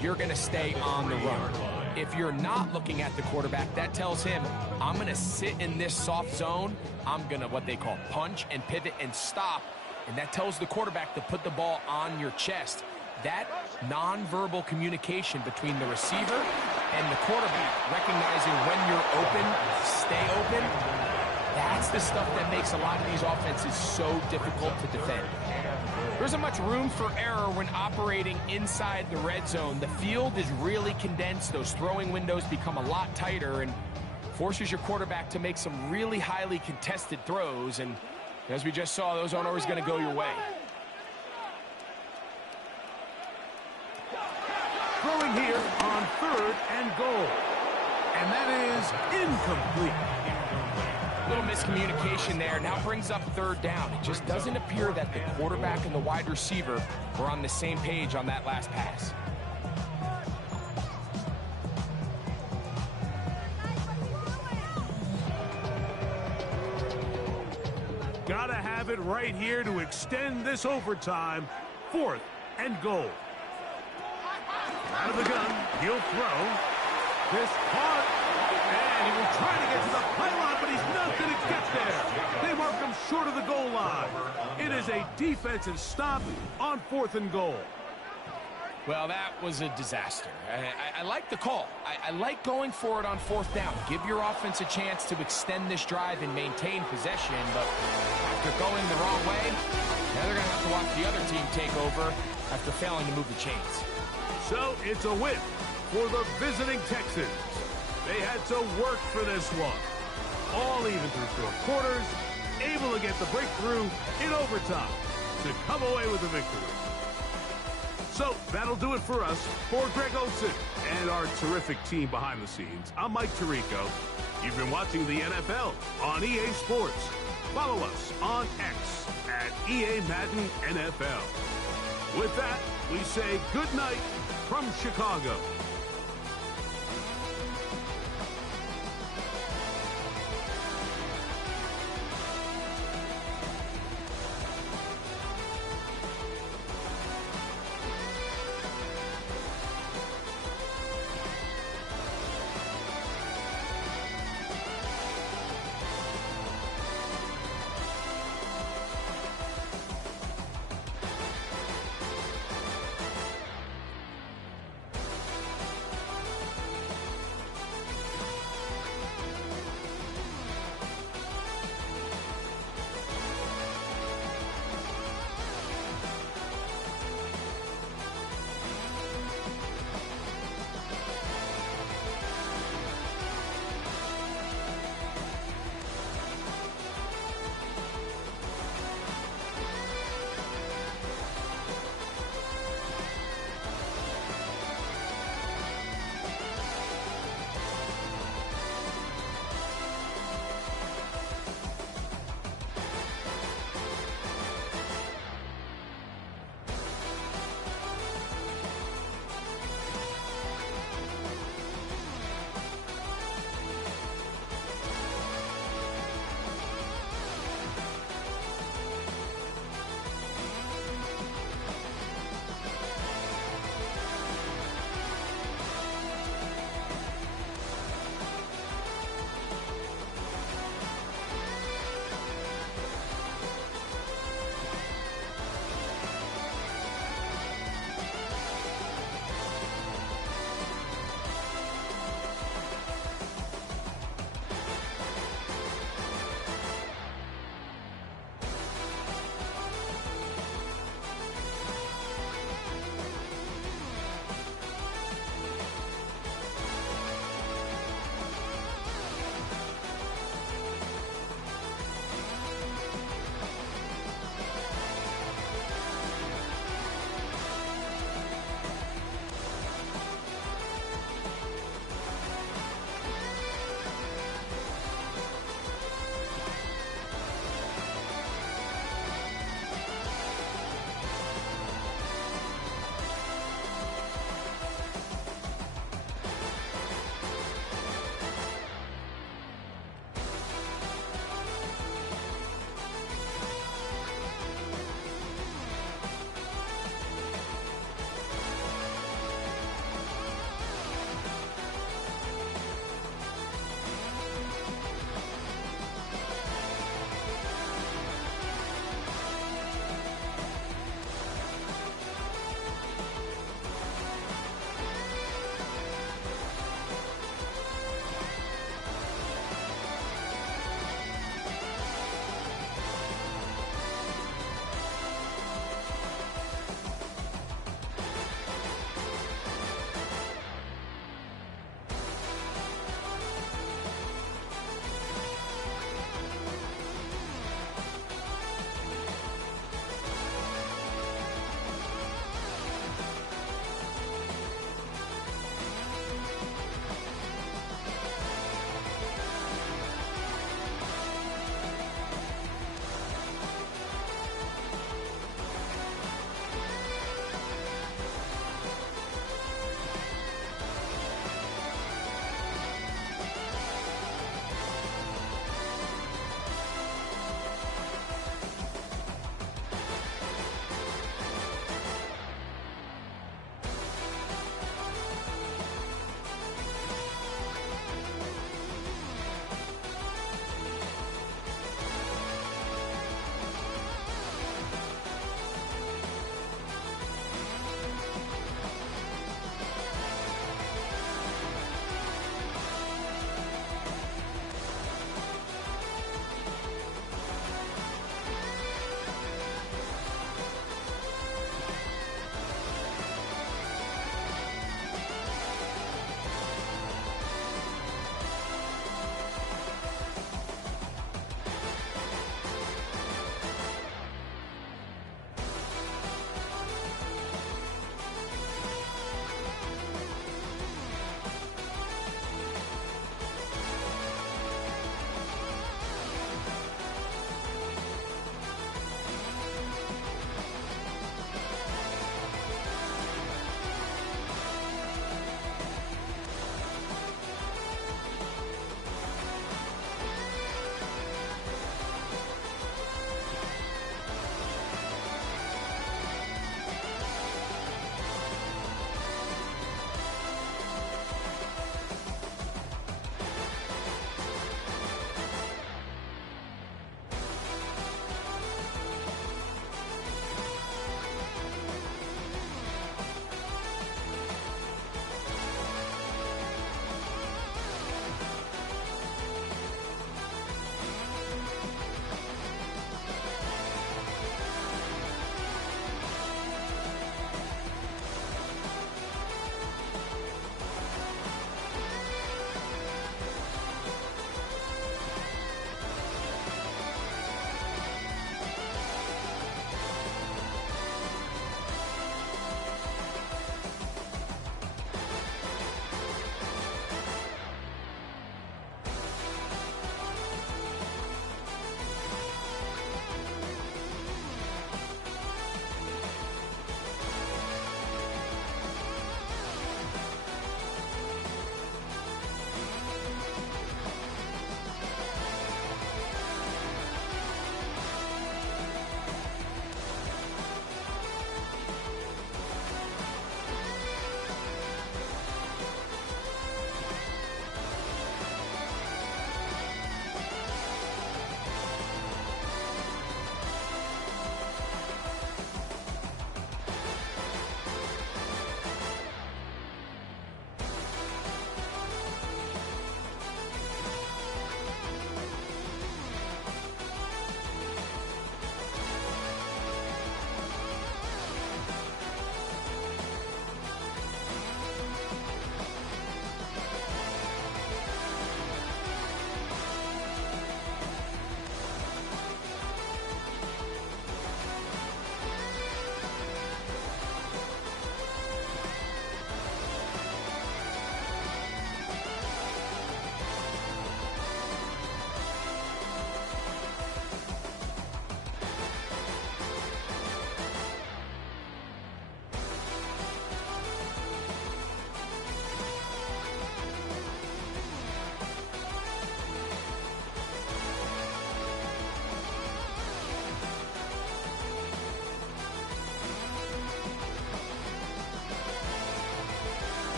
you're going to stay on the run. If you're not looking at the quarterback, that tells him, I'm going to sit in this soft zone. I'm going to what they call punch and pivot and stop. And that tells the quarterback to put the ball on your chest. That nonverbal communication between the receiver and the quarterback, recognizing when you're open, stay open, that's the stuff that makes a lot of these offenses so difficult to defend. There isn't much room for error when operating inside the red zone. The field is really condensed. Those throwing windows become a lot tighter and forces your quarterback to make some really highly contested throws. And as we just saw, those aren't always going to go your way. Throwing here on 3rd and goal. And that is incomplete. Little miscommunication there. Now brings up 3rd down. It just doesn't appear that the quarterback and the wide receiver were on the same page on that last pass. Gotta have it right here to extend this overtime. 4th and goal. Out of the gun, he'll throw. This caught, and he will try to get to the pylon, but he's not going to get there. They mark him short of the goal line. It is a defensive stop on 4th and goal. Well, that was a disaster. I like the call. I like going for it on 4th down. Give your offense a chance to extend this drive and maintain possession, but after going the wrong way, now they're going to have to watch the other team take over after failing to move the chains. So it's a win for the visiting Texans. They had to work for this one. All even through 4 quarters, able to get the breakthrough in overtime to come away with the victory. So that'll do it for us. For Greg Olson and our terrific team behind the scenes, I'm Mike Tirico. You've been watching the NFL on EA Sports. Follow us on X at EA Madden NFL. With that, we say good night from Chicago.